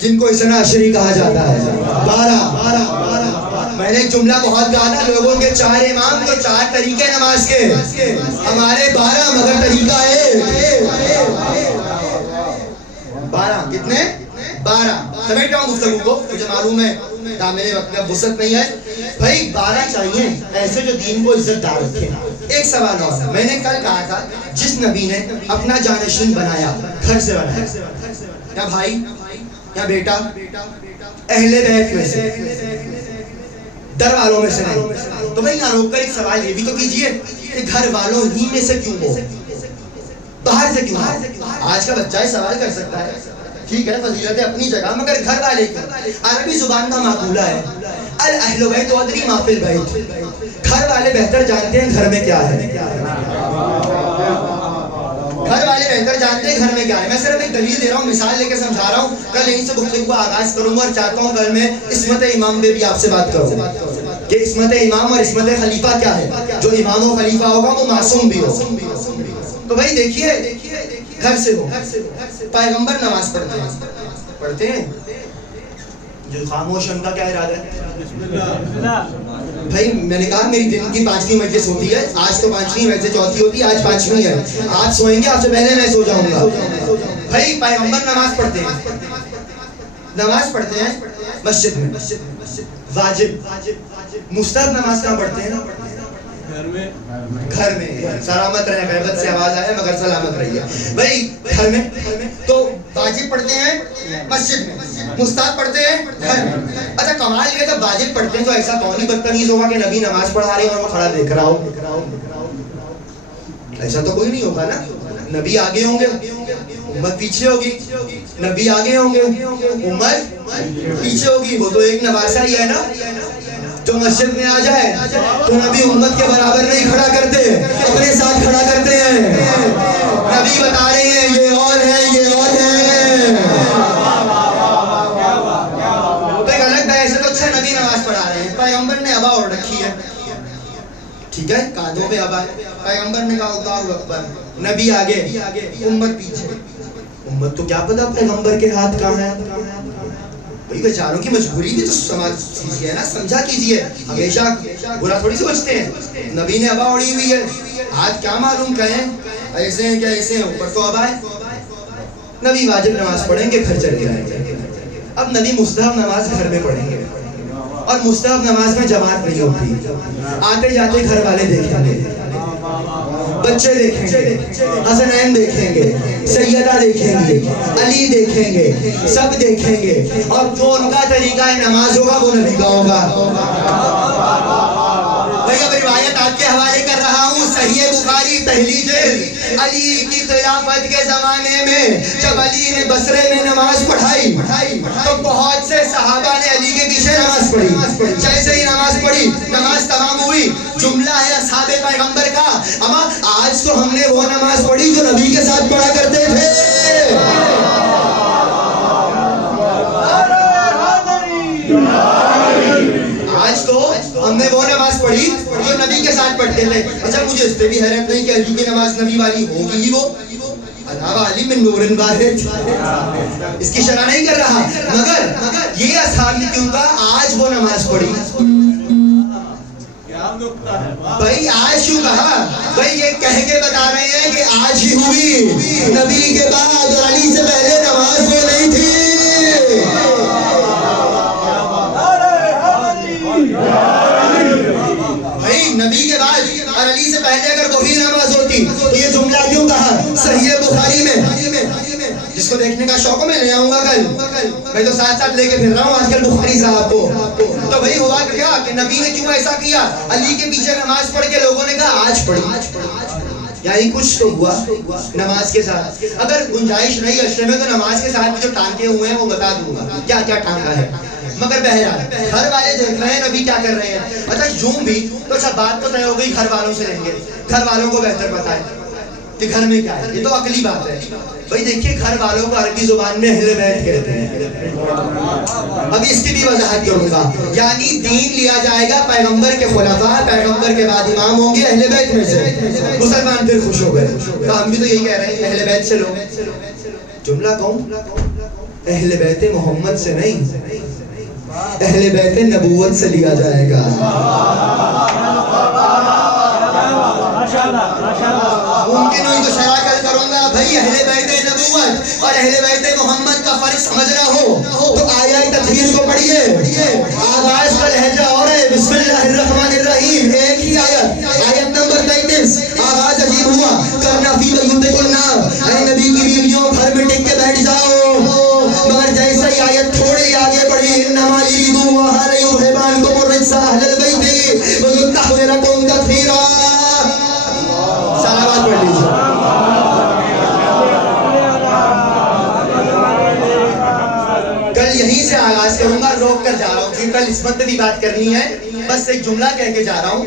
جن کو اثنا عشری کہا جاتا ہے. 12. میں نے جملہ بہت کہا تھا, لوگوں کے 4 امام تو 4 طریقے نماز کے, ہمارے 12 مگر طریقہ ہے 12. کتنے؟ 12. سمیٹ رہا ہوں گفتگو کو, مجھے معلوم ہے میرے وقت میں وسعت نہیں ہے. بھائی 12 چاہیے ایسے جو دین کو عزت دار رکھے. ایک سوال اور, میں نے کل کہا تھا جس نبی نے اپنا جانشین بنایا, گھر سے بنایا, یا بھائی یا بیٹا, اہل بیت میں سے, در والوں میں سے نہیں. تو بھائی یہاں روک کر ایک سوال یہ بھی تو کیجئے کہ گھر والوں ہی میں سے کیوں ہو, باہر سے کیوں؟ آج کا بچہ سوال کر سکتا ہے, ٹھیک ہے فضیلت ہے اپنی جگہ, مگر گھر والے کی. عربی زبان کا معقولہ ہے الاہل بیت ادری ما فی البیت, گھر والے بہتر جانتے ہیں گھر میں کیا ہے. گھر والے بہتر جانتے ہیں گھر میں کیا ہے. میں صرف ایک دلیل دے رہا ہوں, مثال لے کے سمجھا رہا ہوں. کل یہیں سے گفتگو کو آغاز کروں گا اور چاہتا ہوں کل میں عصمت امام پہ بھی آپ سے بات کروں کہ عصمت امام اور عصمت خلیفہ کیا ہے. جو امام و خلیفہ ہوگا وہ معصوم بھی ہو. تو بھائی دیکھیے, گھر سے ہو, پیغمبر نماز پڑھتے ہیں. جو خاموش ان کا کیا ارادہ ہے؟ بھائی میں نے کہا میری دن کی 5ویں مجلس ہوتی ہے, آج تو 5ویں, ویسے 4تھی ہوتی ہے, آج 5ویں ہے. آپ سوئیں گے, آپ سے پہلے میں سو جاؤں گا. بھائی پیغمبر نماز پڑھتے ہیں مسجد میں, واجب. مستحب نماز کہاں پڑھتے ہیں؟ گھر میں. سلامت رہے, غیبت سے آواز آئے مگر سلامت رہیے. بھائی گھر میں تو واجب پڑھتے ہیں مسجد میں, مستحب پڑھتے ہیں گھر میں. اچھا کمال یہ جب واجب پڑھتے ہیں تو ایسا کون ہی بدتمیز ہوگا کہ نبی نماز پڑھا رہے ہیں اور وہ کھڑا دیکھ رہا ہو؟ ایسا تو کوئی نہیں ہوگا نا. نبی آگے ہوں گے, امت پیچھے ہوگی. نبی آگے ہوں گے, امت پیچھے ہوگی. وہ تو ایک نواسا ہی ہے نا. جو مسجد میں آ جائے تو نبی امت کے برابر نہیں کھڑا کرتے, اپنے ساتھ کھڑا کرتے ہیں. نبی بتا رہے ہیں یہ اور ہے, یہ اور ہے. تو ایک الگ ہے, ایسے تو اچھا نبی نماز پڑھا رہے ہیں. پیغمبر نے عبا اوڑھ رکھی ہے, ٹھیک ہے, کاندھوں پہ عبا ہے. پیغمبر نے کہا اللہ اکبر, نبی آگے, امت پیچھے. امت تو کیا پتا پیغمبر کے ہاتھ کہاں ہے. بھئی بیچاروں کی مجبوری بھی تو سمجھ کیجیے نا, سمجھا کیجیے. ہمیشہ برا تھوڑی سوچتے ہیں. نبی نے عبا اوڑھی ہوئی ہے, ہاتھ کیا معلوم کہیں ایسے ہیں کیا ایسے ہیں, اوپر تو عبا ہے. نبی واجب نماز پڑھیں گے, گھر چل کے آئیں گے. اب نبی مستحب نماز گھر میں پڑھیں گے, اور مستحب نماز میں جماعت نہیں ہوتی. آتے جاتے گھر والے دیکھیں گے, بچے دیکھیں گے, حسنین دیکھیں گے, سیدہ دیکھیں گے, علی دیکھیں گے, سب دیکھیں گے. اور جو ان کا طریقہ نماز ہوگا وہ نبی کا ہوگا. بھئی اب روایت آپ کے حوالے کر رہا ہوں, صحیح بخاری پہلی جلد. علی کی خلافت کے زمانے میں جب علی نے بصرے میں نماز پڑھائی تو بہت سے صحابہ نے علی کے پیچھے نماز پڑھی. جیسے ہی نماز پڑھی, نماز تمام ہوئی, جملہ ہے اصحاب پیغمبر کا, اما آج تو ہم نے وہ نماز پڑھی جو نبی کے ساتھ پڑھا کرتے تھے. آج تو ہم نے وہ نماز پڑھی جو نبی کے ساتھ پڑھتے تھے. اچھا مجھے اس پہ بھی حیرت نہیں کہ علی کی نماز نبی والی ہوگی ہی. وہ علاوہ علی من نور واحد, اس کی شرح نہیں کر رہا, مگر یہ اصحاب نے کیوں کہا آج وہ نماز پڑھی. بھائی آج کیوں کہا؟ بھئی یہ کہہ کے بتا رہے ہیں کہ آج ہی ہوئی, نبی کے بعد اور علی سے پہلے نماز وہ نہیں تھی. بھئی نبی کے بعد اور علی سے پہلے اگر وہی نماز ہوتی تو یہ جملہ کیوں کہا؟ صحیح بخاری میں, جس کو دیکھنے کا شوق میں لے آؤں گا کل, میں تو ساتھ ساتھ لے کے پھر رہا ہوں آج کل بخاری صاحب کو. تو بھئی ہوا کیا کہ نبی نے کیوں ایسا کیا؟ علی کے پیچھے نماز پڑھ کے لوگوں نے کہا آج پڑھی. یعنی کچھ تو ہوا نماز کے ساتھ. اگر گنجائش رہی اشرے میں تو نماز کے ساتھ جو ٹانکے ہوئے ہیں وہ بتا دوں گا کیا کیا ٹانکا ہے. مگر بہرحال گھر والے دیکھ رہے ہیں نبی کیا کر رہے ہیں. اچھا یوں بھی تو اچھا بات تو طے ہو گئی, گھر والوں سے لیں گے, گھر والوں کو بہتر پتا ہے کہ گھر میں کیا ہے. یہ تو عقلی بات ہے. بھئی دیکھیے گھر والوں کو عربی زبان میں اہل بیت کہتے ہیں. ابھی اس کی بھی وضاحت کروں گا. یعنی دین لیا جائے گا پیغمبر کے خلفاء, پیغمبر کے بعد امام ہوں گے اہل بیت میں سے. مسلمان پھر خوش ہو گئے. تو ہم بھی تو یہی کہہ رہے ہیں اہل بیت سے لو. جملہ کون؟ اہل بیت محمد سے نہیں, اہل بیت نبوت سے لیا جائے گا. ممکن ہوئی تو شرح کر کروں گا. بھئی اہل بیت نبوت اور اہل بیت محمد کا فرق سمجھنا ہو تو آیات تطہیر کو پڑھیے. آغاز کا لہجہ اور ہے, بسم اللہ الرحمن الرحیم, ایک ہی آیت نمبر 33. آغاز عجیب ہوا, کرنا فی بیوتکن, اے نبی کی بیویوں گھر میں ٹک کے بیٹھ جاؤ. مگر جیسے ہی آیت تھوڑی آگے بڑھی, انما یریدو اللہ لیذھبعنکم الرجس اہل البیت ویطہرکم تطہیرا. سلامات پڑھ لیجیے. کل یہیں سے آغاز کروں گا, روک کر جا رہا ہوں کیونکہ کل عصمت پہ بھی بات کرنی ہے. بس ایک جملہ کہہ کے جا رہا ہوں.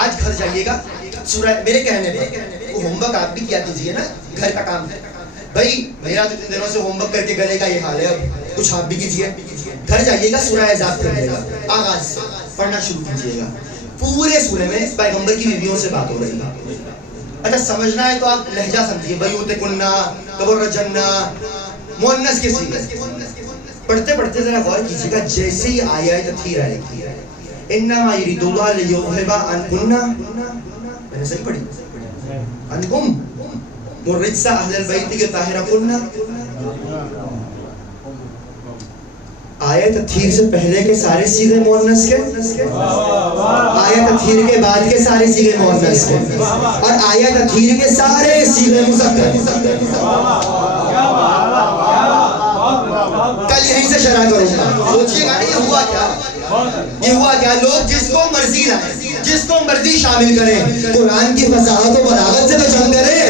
آج گھر جائیے گا, سورہ میرے کہنے پہ ہوم ورک آپ بھی کیا کیجیے نا, گھر کا کام ہے بھائی. میرا تو اتنے دنوں سے ہوم ورک کر کے گلے کا یہ حال ہے, اب کچھ آپ بھی کیجیے. گھر جائیے گا, سورہ احزاب پڑھیے گا, آغاز سے پڑھنا شروع کیجیے گا. پورے سورے میں پیغمبر کی بیویوں سے بات ہو رہی ہے. اچھا سمجھنا ہے تو آپ لہجہ سمجھیے, بیوتکننا, تبرجننا, مؤنث کے صیغے. پڑھتے پڑھتے ذرا غور کیجیے گا, جیسے ہی آیت تطہیر آئے گی, انما یرید اللہ لیذھب عنکن, میں نے صحیح پڑھی, عنکم الرجس اہل البیت یطہرکن. آیت تطہیر سے پہلے کے سارے صیغے مؤنث کے, آیت تطہیر کے بعد کے سارے صیغے مؤنث کے, اور آیت تطہیر کے سارے صیغے مذکر. کل یہیں سے شرح کروں گا, سوچئے گا نہیں یہ ہوا کیا, یہ ہوا کیا. لوگ جس کو مرضی لائیں, جس کو مرضی شامل کریں, قرآن کی فصاحت و بلاغت سے تو جنگ کریں.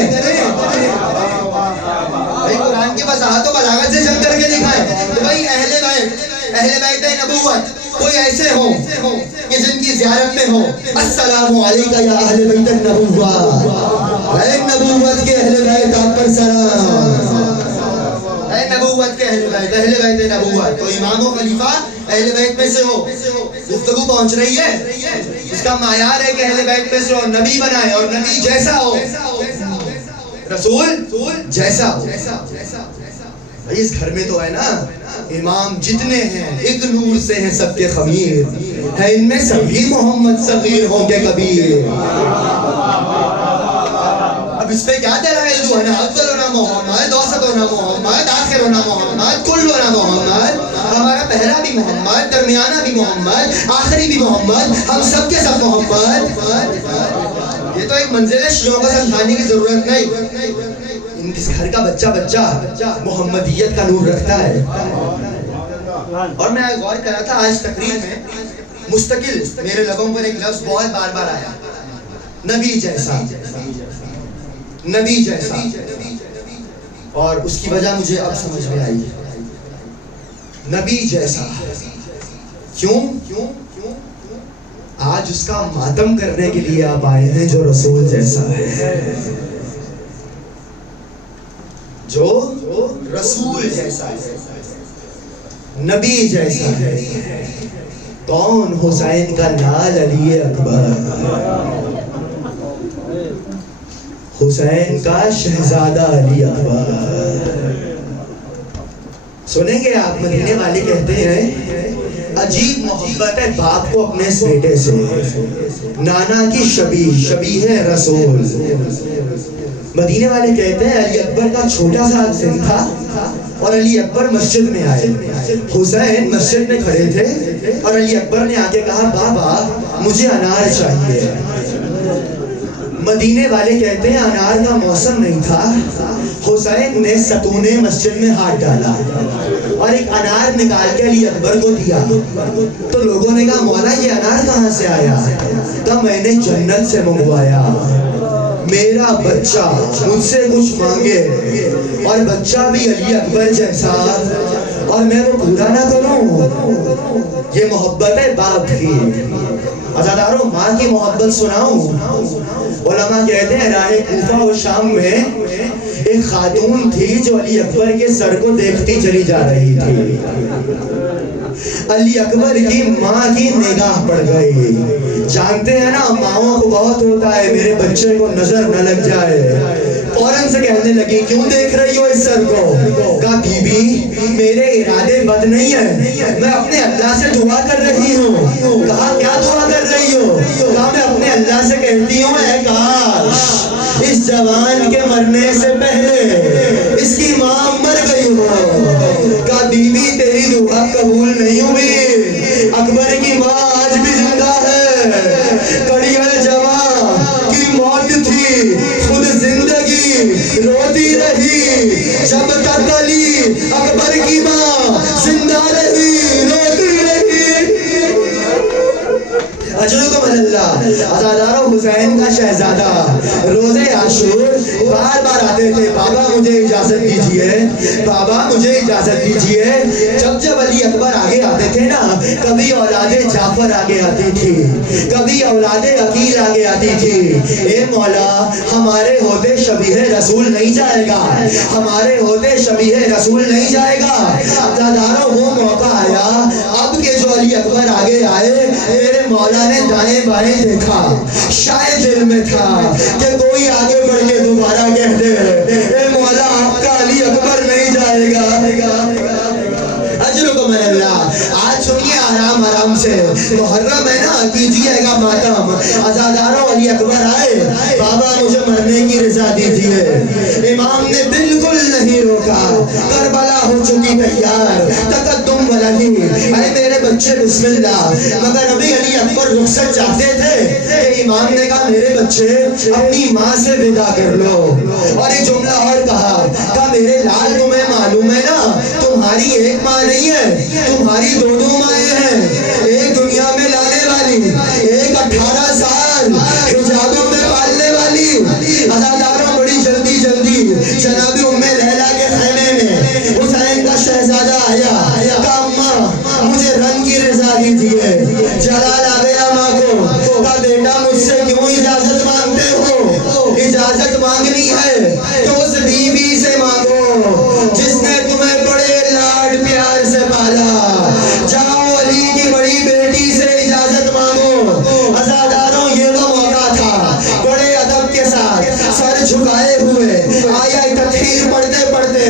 قرآن کی فصاحت و بلاغت سے جنگ کر کے دکھائیں. تو بھائی اہل بیت نبوت کوئی ایسے ہوں کہ جن کی زیارت میں ہو, السلام علیکہ یا اہل بیت النبوہ, اے نبوت کے اہل بیت آپ پر سلام, اے نبوت کے اہل بیت نبوت. تو امام و خلیفہ اہل بیت میں سے ہو, گفتگو پہنچ رہی ہے, اس کا معیار ہے کہ اہل بیت میں سے ہو, نبی بنائے اور نبی جیسا ہو, رسول جیسا ہو. اس گھر میں تو ہے نا, امام جتنے ہیں ایک نور سے ہیں سب کے خمیر, ہے ان میں سبھی محمد صغیر ہوں گے کبیر. اب اس پہ کیا دلائل دو ہے نا, افضل ہونا محمد, اوسط ہونا محمد, آخر ہونا محمد, کل ہونا محمد, ہمارا پہلا بھی محمد, درمیانہ بھی محمد, آخری بھی محمد, ہم سب کے سب محمد. یہ تو ایک منزل ہے, شیعوں کو سمجھانے کی ضرورت نہیں. ان کس گھر کا بچہ محمدیت کا نور رکھتا ہے. اور میں غور کر رہا تھا آج تقریر میں, مستقل میرے لبوں پر ایک لفظ بہت بار بار آیا, نبی جیسا, نبی جیسا. اور اس کی وجہ مجھے اب سمجھ میں آئی, نبی جیسا کیوں؟ آج اس کا ماتم کرنے کے لیے آپ آئے ہیں جو رسول جیسا ہے, جو رسول جیسا ہے, نبی جیسا ہے. کون؟ حسین کا لال علی اکبر, حسین کا شہزادہ علی اکبر. سنیں گے آپ, مدینے والے کہتے ہیں عجیب محبت ہے باپ کو اپنے اس بیٹے سے, نانا کی شبیہ ہے رسول. مدینے والے کہتے ہیں علی اکبر کا چھوٹا سا سن تھا اور علی اکبر مسجد میں آئے. حسین مسجد میں کھڑے تھے اور علی اکبر نے آ کے کہا بابا مجھے انار چاہیے. مدینے والے کہتے ہیں انار کا موسم نہیں تھا, حسین نے ستون مسجد میں ہاتھ ڈالا اور ایک انار نکال کے علی اکبر کو دیا. تو لوگوں نے کہا مولا یہ انار کہاں سے آیا؟ کہا میں نے جنت سے منگوایا. میرا بچہ مجھ سے کچھ مانگے اور بچہ بھی علی اکبر جیسا اور میں وہ پورا نہ کروں, یہ محبت ہے باپ کی. عزاداروں, ماں کی محبت سناؤں. علماء کہتے ہیں راہ کوفہ و شام میں ایک خاتون تھی جو علی اکبر کے سر کو دیکھتی چلی جا رہی تھی. علی اکبر کی ماں کی نگاہ پڑ گئی. جانتے ہیں نا ماؤں کو بہت ہوتا ہے میرے بچے کو نظر نہ لگ جائے. فوراً سے کہنے لگی کیوں دیکھ رہی ہو اس سر کو؟ کہا بی بی میرے ارادے بد نہیں ہیں, میں اپنے اللہ سے دعا کر رہی ہوں. کہا کیا دعا کر رہی ہو؟ کہا میں اپنے اللہ سے کہتی ہوں اے کاش اس جوان کے مرنے سے پہلے اس کی ماں مر گئی ہو. کہا بی بی تیری دعا قبول نہیں ہوئی, اکبر کی ماں آج بھی زندہ ہے. کڑیل جوان کی موت تھی, خود زندگی روتی رہی, جب تک علی اکبر کی ماں زندہ رہی روتی رہی. اجروں کو کمل اللہ عزادارو حسین کا شہزادہ روزے عاشور بار بار آتے تھے، بابا مجھے اجازت دیجئے، بابا مجھے اجازت دیجئے۔ جب جب علی اکبر آگے آتے تھے نا، کبھی اولاد جعفر آگے آتی تھی، کبھی اولاد عقیل آگے آتی تھی۔ اے مولا ہمارے ہوتے شبیہ رسول نہیں جائے گا، ہمارے ہوتے شبیہ رسول نہیں جائے گا۔ عزادارو وہ موقع آیا اب کہ جو علی اکبر آگے آئے، میرے مولا نے دائیں بائیں دیکھا، شاید دل میں تھا کہ کوئی آگے بڑھ کے دوبارہ کہہ دے اے مولا آپ کا علی اکبر نہیں جائے گا۔ اجرکم اللہ۔ آج سنیے آرام آرام سے، محرم ہے نا، کیجیے گا ماتم۔ عزادارو علی اکبر آئے، بابا مجھے مرنے کی رضا دیجیے۔ امام نے بالکل نہیں روکا، کربلا ہو چکی تیار، تقدم ولدی، اے میرے بچے بسم اللہ۔ مگر ابھی علی اکبر رخصت چاہتے تھے کہ امام نے کہا میرے بچے اپنی ماں سے ودا کر لو، اور ایک جملہ اور کہا میرے لال تمہیں معلوم ہے نا تمہاری ایک ماں نہیں ہے، تمہاری دو مائیں ہیں، ایک دنیا میں لانے والی، ایک 18 سال حجابوں میں پالنے والی۔ عزاداروں بڑی جلدی جناب ام لیلا کے خیمے میں حسین کا شہزادہ آیا، کہا اماں مجھے رن کی رضا دیجیے۔ جلال آ گیا ماں کو، کہا بیٹا مجھ سے کیوں اجازت مانگتے ہو؟ اجازت مانگنی ہے تو اس بیوی سے مانگو جس نے تمہیں بڑے لاڈ پیار سے پالا۔ جاؤ علی کی بڑی بیٹی سے اجازت مانگو۔ عزاداروں یہ وہ موقع تھا، بڑے ادب کے ساتھ سر جھکائے ہوئے، آیا تطہیر پڑھتے پڑھتے،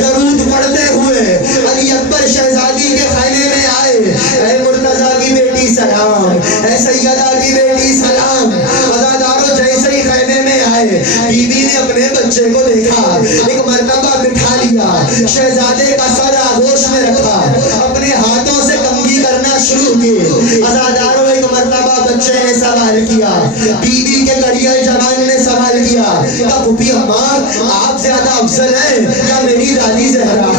درود پڑھتے ہوئے علی اکبر شہزادی کے خیمے میں آئے۔ اے مرتضیٰ کی بیٹی سلام، اے سیدہ کی بیٹی سلام۔ عزاداروں جیسے ہی خیمے میں آئے، بی بی نے اپنے بچے کو دیکھا، ایک مرتبہ بٹھا لیا، شہزادے کا سر آغوش میں رکھا، اپنے ہاتھوں سے کنگھی کرنا شروع کی۔ عزاداروں ایک مرتبہ بچے نے سوال کیا، بی بی کے کڑیل جوان نے سوال کیا، کہا پھوپھی اماں آپ زیادہ افضل ہیں یا میری دادی زہرا؟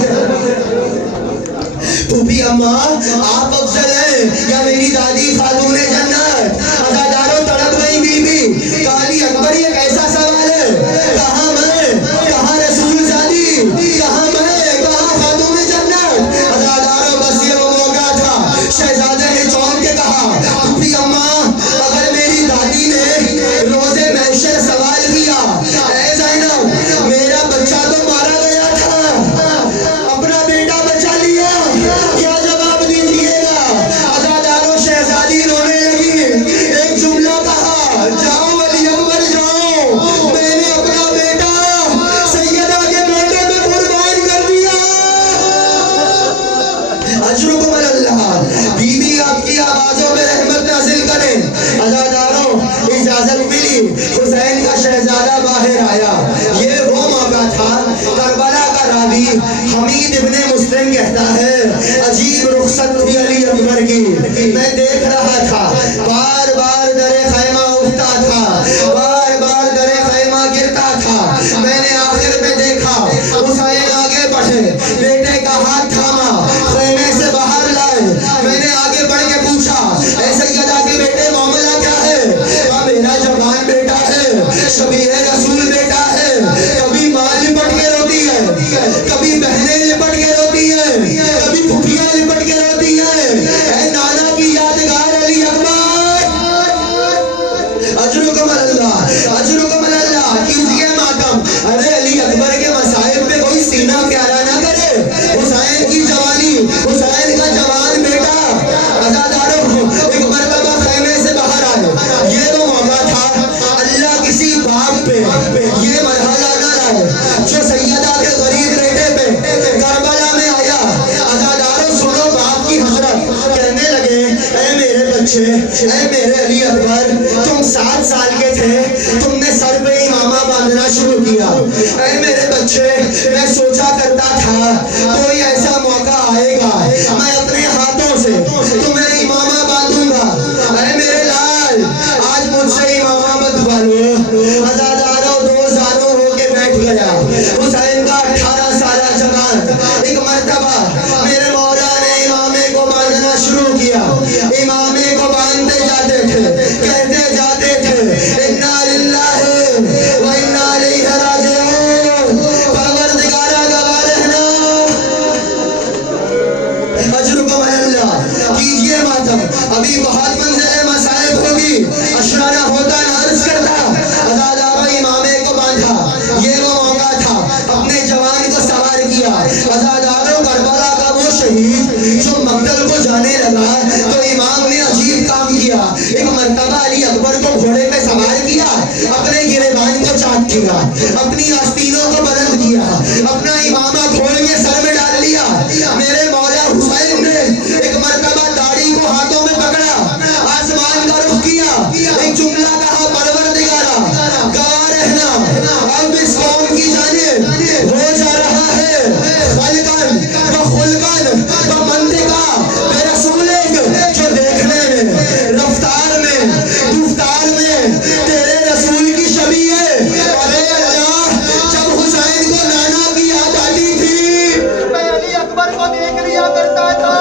پھوپھی اماں آپ افضل ہیں یا میری دادی خاتون جنت؟ عزاداروں تڑپ گئی بی بی، کہا علی اکبر یہ کیسا سوال ہے؟ کہاں میں، کہاں رسول زادی، کہاں میں، کہاں خاتون جنت؟ عزاداروں بس یہ وہ موقع تھا، شہزادے نے چونک کے کہا پھوپھی اماں اگر میری دادی نے روزے محشر سوال کیا اے زینب میرا بچہ تو مارا گیا تھا، اپنا بیٹا بچا لیا، کیا جواب دیجیے گا؟ عزاداروں شہزادی رونے لگی، ایک جملہ کہا جاؤ علی اکبر جاؤ، میں نے اپنا بیٹا سیدہ کے بیٹے میں قربان کر دیا۔ اجرکم اللہ۔ بی بی آپ کی آوازوں میں رحمت نازل کریں۔ عزاداروں اجازت ملی، حسین کا شہزادہ باہر آیا۔ یہ وہ موقع تھا، کربلا کا راوی حمید ابن مسلم کہتا ہے عجیب رخصت تھی علی اکبر کی، میں دیکھ رہا تھا بار بار در خیمہ اٹھتا تھا، بار بار در خیمہ گرتا تھا، میں نے آخر میں دیکھا حسین آگے بڑھے، بیٹے کا ہاتھ تھاما، خیمے سے باہر لائے، میں نے آگے بڑھ کے پوچھا اے سیدہ کے بیٹے معاملہ کیا ہے؟ کہا میرا جوان بیٹا ہے، شبیہ رسول بیٹا ہے، کبھی ماں لپٹ کے روتی ہے، کبھی بہنیں لپٹ کے روتی ہے، کبھی پھوپھیاں لپٹ کے روتی ہے، اے نانا کی یادگار علی اکبر۔ اجرکم اللہ، اجرکم اللہ، کیجیے ماتم۔ ارے علی اکبر کے مصائب پہ کوئی سینہ پیارا نہ کرے، حسین کی جوانی، حسین کا جوان بیٹا۔ عزاداروں ایک مرتبہ خیمے سے باہر آئے، یہ وہ موقع تھا، اللہ کسی باپ پہ یہ مرحلہ نہ لائے جو سیدہ کے غریب بیٹے پہ کربلا میں آیا۔ عزاداروں سنو باپ کی حسرت، کہنے لگے اے میرے بچے، اے میرے علی اکبر، تم 7 سال کے تھے، تم نے سر پہ امامہ باندھنا شروع کیا، اے میرے بچے میں سوچا کرتا تھا کوئی ایسا موقع آئے گا میں اپنے ہاتھوں سے تمہیں امامہ باندھوں گا، اے میرے لال آج مجھ سے امامہ مت باندھو۔ عزاداروں دو زانوں ہو کے بیٹھ گیا، حسین کا 18 سالہ جوان، ایک مرتبہ میرے مولا نے امامے کو باندھنا شروع کیا، امامے کو باندھتے جاتے تھے کہ ابھی بہت منزل مصائب ہوگی، اشرا نہ ہوتا نہ عرض کرتا۔ عزادارو امامے کو باندھا، یہ وہ موقع تھا، اپنے جوان کو سوار کیا۔ عزادارو کربلا کا وہ شہید جو مقتل کو جانے لگا تو امام نے عجیب کام کیا، ایک مرتبہ علی اکبر کو گھوڑے پہ سوار کیا، اپنے گریبان کو چاک کیا، اپنی آستینوں کو بلند کیا، اپنا امامہ کھول کے سر میں ڈال لیا۔ میرے مولا حسین نے ایک مرتبہ داڑھی کو ہاتھوں میں پکڑا، آسمان کا رخ کیا، ایک جملہ کہا، پروردگارا گواہ رہنا اب اس قوم کی جانب ہو جا رہا ہے خلقاً و خلقاً و منطقہ بے رسولک، جو دیکھنے میں، رفتار میں، گفتار میں تیرے رسول کی شبیہ ہے۔ ارے اللہ، جب حسین کو نانا کی یاد آتی تھی میں علی اکبر کو دیکھ لیا کرتا تھا،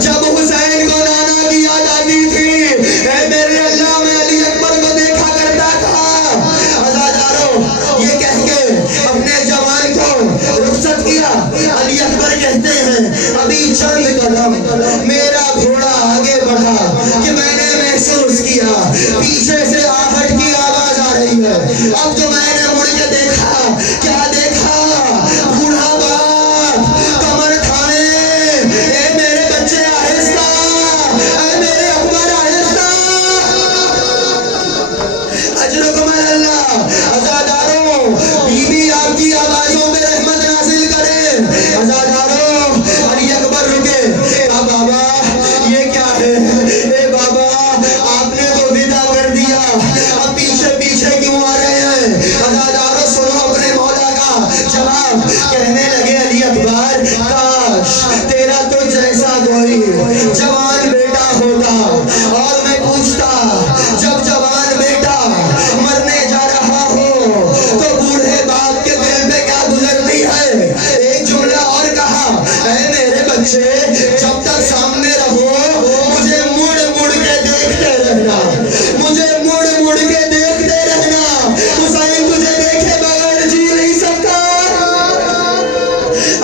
جب حسین کو نانا کی یاد آتی تھی اے میرے اللہ میں علی اکبر کو دیکھا کرتا تھا۔ عزادارو یہ کہہ کے اپنے جوان کو رخصت کیا۔ علی اکبر کہتے ہیں ابھی چند قدم میرا گھوڑا آگے بڑھا کہ میں نے محسوس کیا پیچھے سے آہٹ کی آواز آ رہی ہے۔ اب تو میں نے مڑ کے دیکھا، کیا دیکھا؟ بوڑھا باپ کمر تھامے، اے میرے بچے آہستہ، اے میرے اکبر آہستہ، اجرکم اللہ۔ عزادارو بی بی آپ کی آوازوں میں رحمت نازل کرے۔ عزادارو علی اکبر رکے، بابا یہ کیا ہے؟ اے بابا آپ نے تو ودا کر دیا، اب پیچھے پیچھے کیوں آ رہے ہیں؟ عزادارو سنو اپنے مولا کا جواب، کہنے لگے علی اکبر کاش تیرا تو جیسا کوئی جوان بیٹا ہوتا، اور میں پوچھتا جب جوان بیٹا مرنے جا رہا ہو تو بوڑھے باپ کے دل پہ کیا گزرتی ہے؟ ایک جملہ اور کہا، اے میرے بچے جب تک سامنے رہو مجھے مڑ مڑ کے دیکھتے رہنا، مجھے مڑ مڑ کے دیکھتے رہنا، حسین تجھے دیکھے بغیر جی نہیں سکتا۔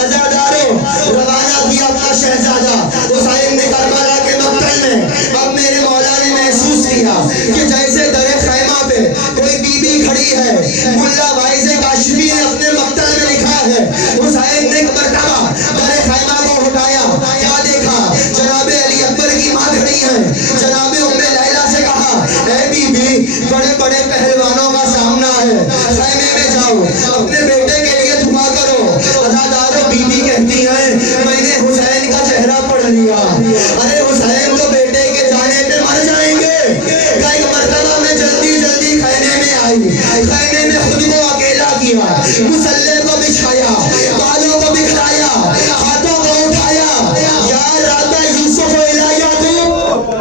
عزادارو روانہ کیا اپنا شہزادہ حسین نے کربلا کے مقتل میں۔ اب میرے مولا نے محسوس کیا کہ جیسے در خیمہ پہ کوئی بی بی کھڑی ہے، ملا وائز کاشفی نے اپنے مقتل میں لکھا ہے، حسین نے ایک مرتبہ در خیمہ کو ہٹایا، کیا دیکھا؟ جناب علی اکبر کی ماں کھڑی ہے۔ جناب ام لیلہ سے کہا، اے بی بی بڑے بڑے پہلوانوں کا سامنا ہے، خیمے میں جاؤ اپنے بیٹے کے لیے دعا کرو۔ عزادارو بی بی کہتی ہیں میں نے حسین کا چہرہ پڑھ لیا، ارے حسین تو بیٹے کے جانے پہ مر جائیں گے۔ ایک مرتبہ میں جلدی جلدی خیمے میں آئی، خیمے میں خود کو اکیلا کیا، مسلح کو بچھایا، بالوں کو بکھرایا، ہاتھوں کو اٹھایا، یا راتا یوسف الی یعقوب،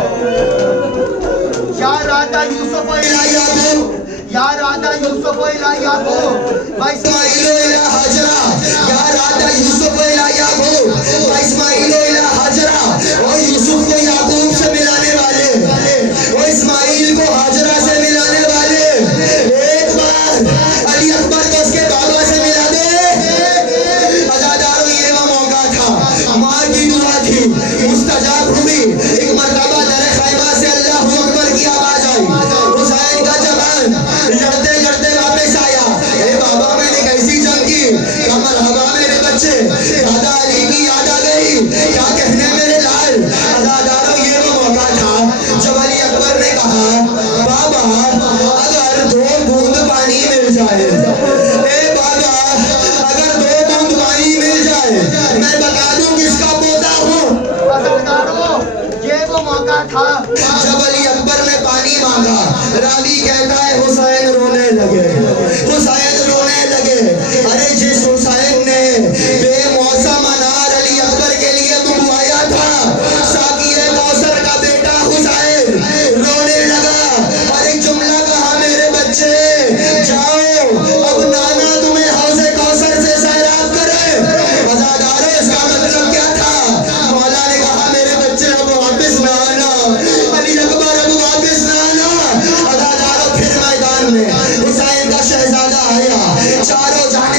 یا راتا یوسف الی یعقوب، یا راتا یوسف الی یعقوب، و اسماعیل الی ہاجرہ، یا راتا یوسف الی یعقوب و اسماعیل الی ہاجرہ۔ اور یوسف کو یعقوب سے ملانے والے، اور اسماعیل کو ہاجرہ سے ملانے والے، ایک بار علی اکبر کو اس کے بابا سے ملا دے۔ عزادارو یہ وہ موقع تھا، ماں کی دعا تھی، مستجاب ہوئی۔ ایک مرتبہ در خیمہ سے اللہ اکبر کی آواز آئی، حسین کا جوان لڑتے لڑتے واپس آیا، اے بابا میں نے کیسی جنگ کی؟ مرحبا میرے بچے، دادا علی کی یاد آ گئی، کیا کہنے میرے لال۔ عزادارو یہ وہ موقع تھا جب علی اکبر نے کہا، بابا اگر 2 بوند پانی مل جائے، اے بابا اگر 2 بوند پانی مل جائے میں بتا دوں کس کا پوتا ہوں۔ عزادارو یہ وہ موقع تھا جب علی اکبر نے پانی مانگا، راوی کہتا ہے حسین رونے لگے، حسین رونے لگے۔ ارے جس حسین نے بے موسم انار علی اکبر کے لیے منگوایا تھا، ساقی کوثر کا بیٹا حسین رونے لگا، اور ایک جملہ کہا، میرے بچے جاؤ اب نانا تمہیں حوض کوثر سے سیراب کرے۔ عزادارو اس کا مطلب کیا تھا؟ مولا نے کہا میرے بچے اب واپس نہ آنا، علی اکبر اب واپس نہ آنا۔ عزادارو پھر میدان میں حسین کا شہزادہ آیا، چاروں جہاں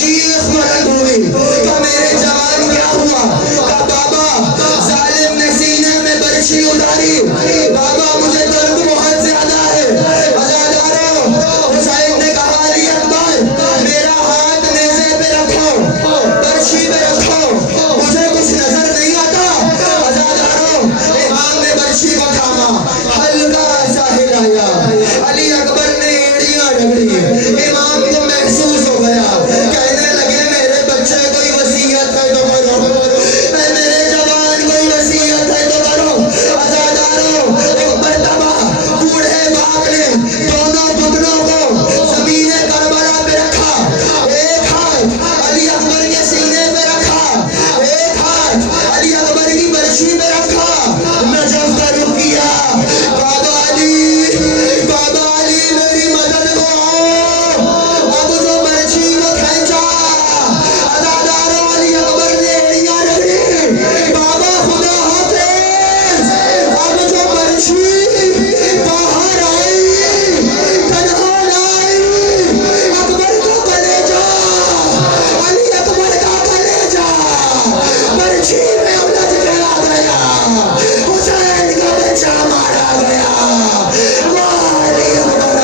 چیخ بلند ہوئی کہ میرے جوان کیا ہوا؟ کہا بابا ظالم نے سینے میں برچھی اتاری، بابا مجھے درد بہت زیادہ ہے۔ عزاداروں، حسین نے کہا علی اکبر میرا ہاتھ نیزے پہ رکھو، برچھی پہ رکھو، مجھے کچھ نظر نہیں آتا۔ عزاداروں، امام نے برچھی کو تھاما، ہلکا سا ہلایا، علی اکبر نے ایڑیاں رگڑی، امام کو محسوس ہو گیا، کہنے لگے میرے بچے کوئی وصیت ہے تو کرو، میرے جوان کوئی وصیت ہے تو کرو۔ عزاداروں، ایک مرتبہ بوڑھے باپ نے دونوں گھٹنوں کو زمین کربلا پہ رکھا، ایک ہاتھ علی اکبر کے سینے پہ رکھا، ایک ہاتھ علی اکبر کی برچھی پہ رکھا، نجف کا رخ کیا، بابا علی میری مدد کو آؤ، اب جو برچھی کو کھینچا، عزاداروں علی اکبر نے ایڑیاں رگڑی، بابا خدا حافظ، اب جو برچھی باہر آئی، تنہا لائی، اکبر کا کلیجہ، علی اکبر کا کلیجہ برچھی میں الجھ گیا، حسین کا بچہ مارا گیا، واہ علی اکبر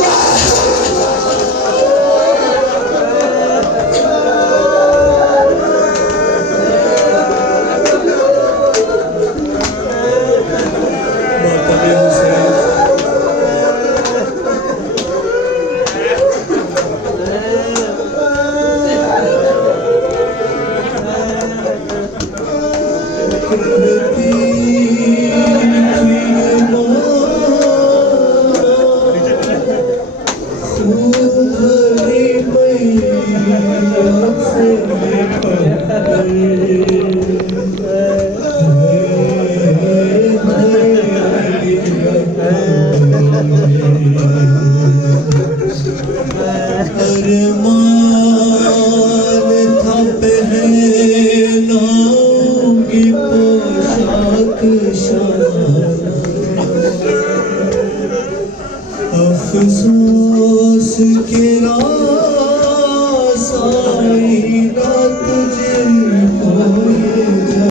واہ۔ افسوس کے راس آئی نہ تجھے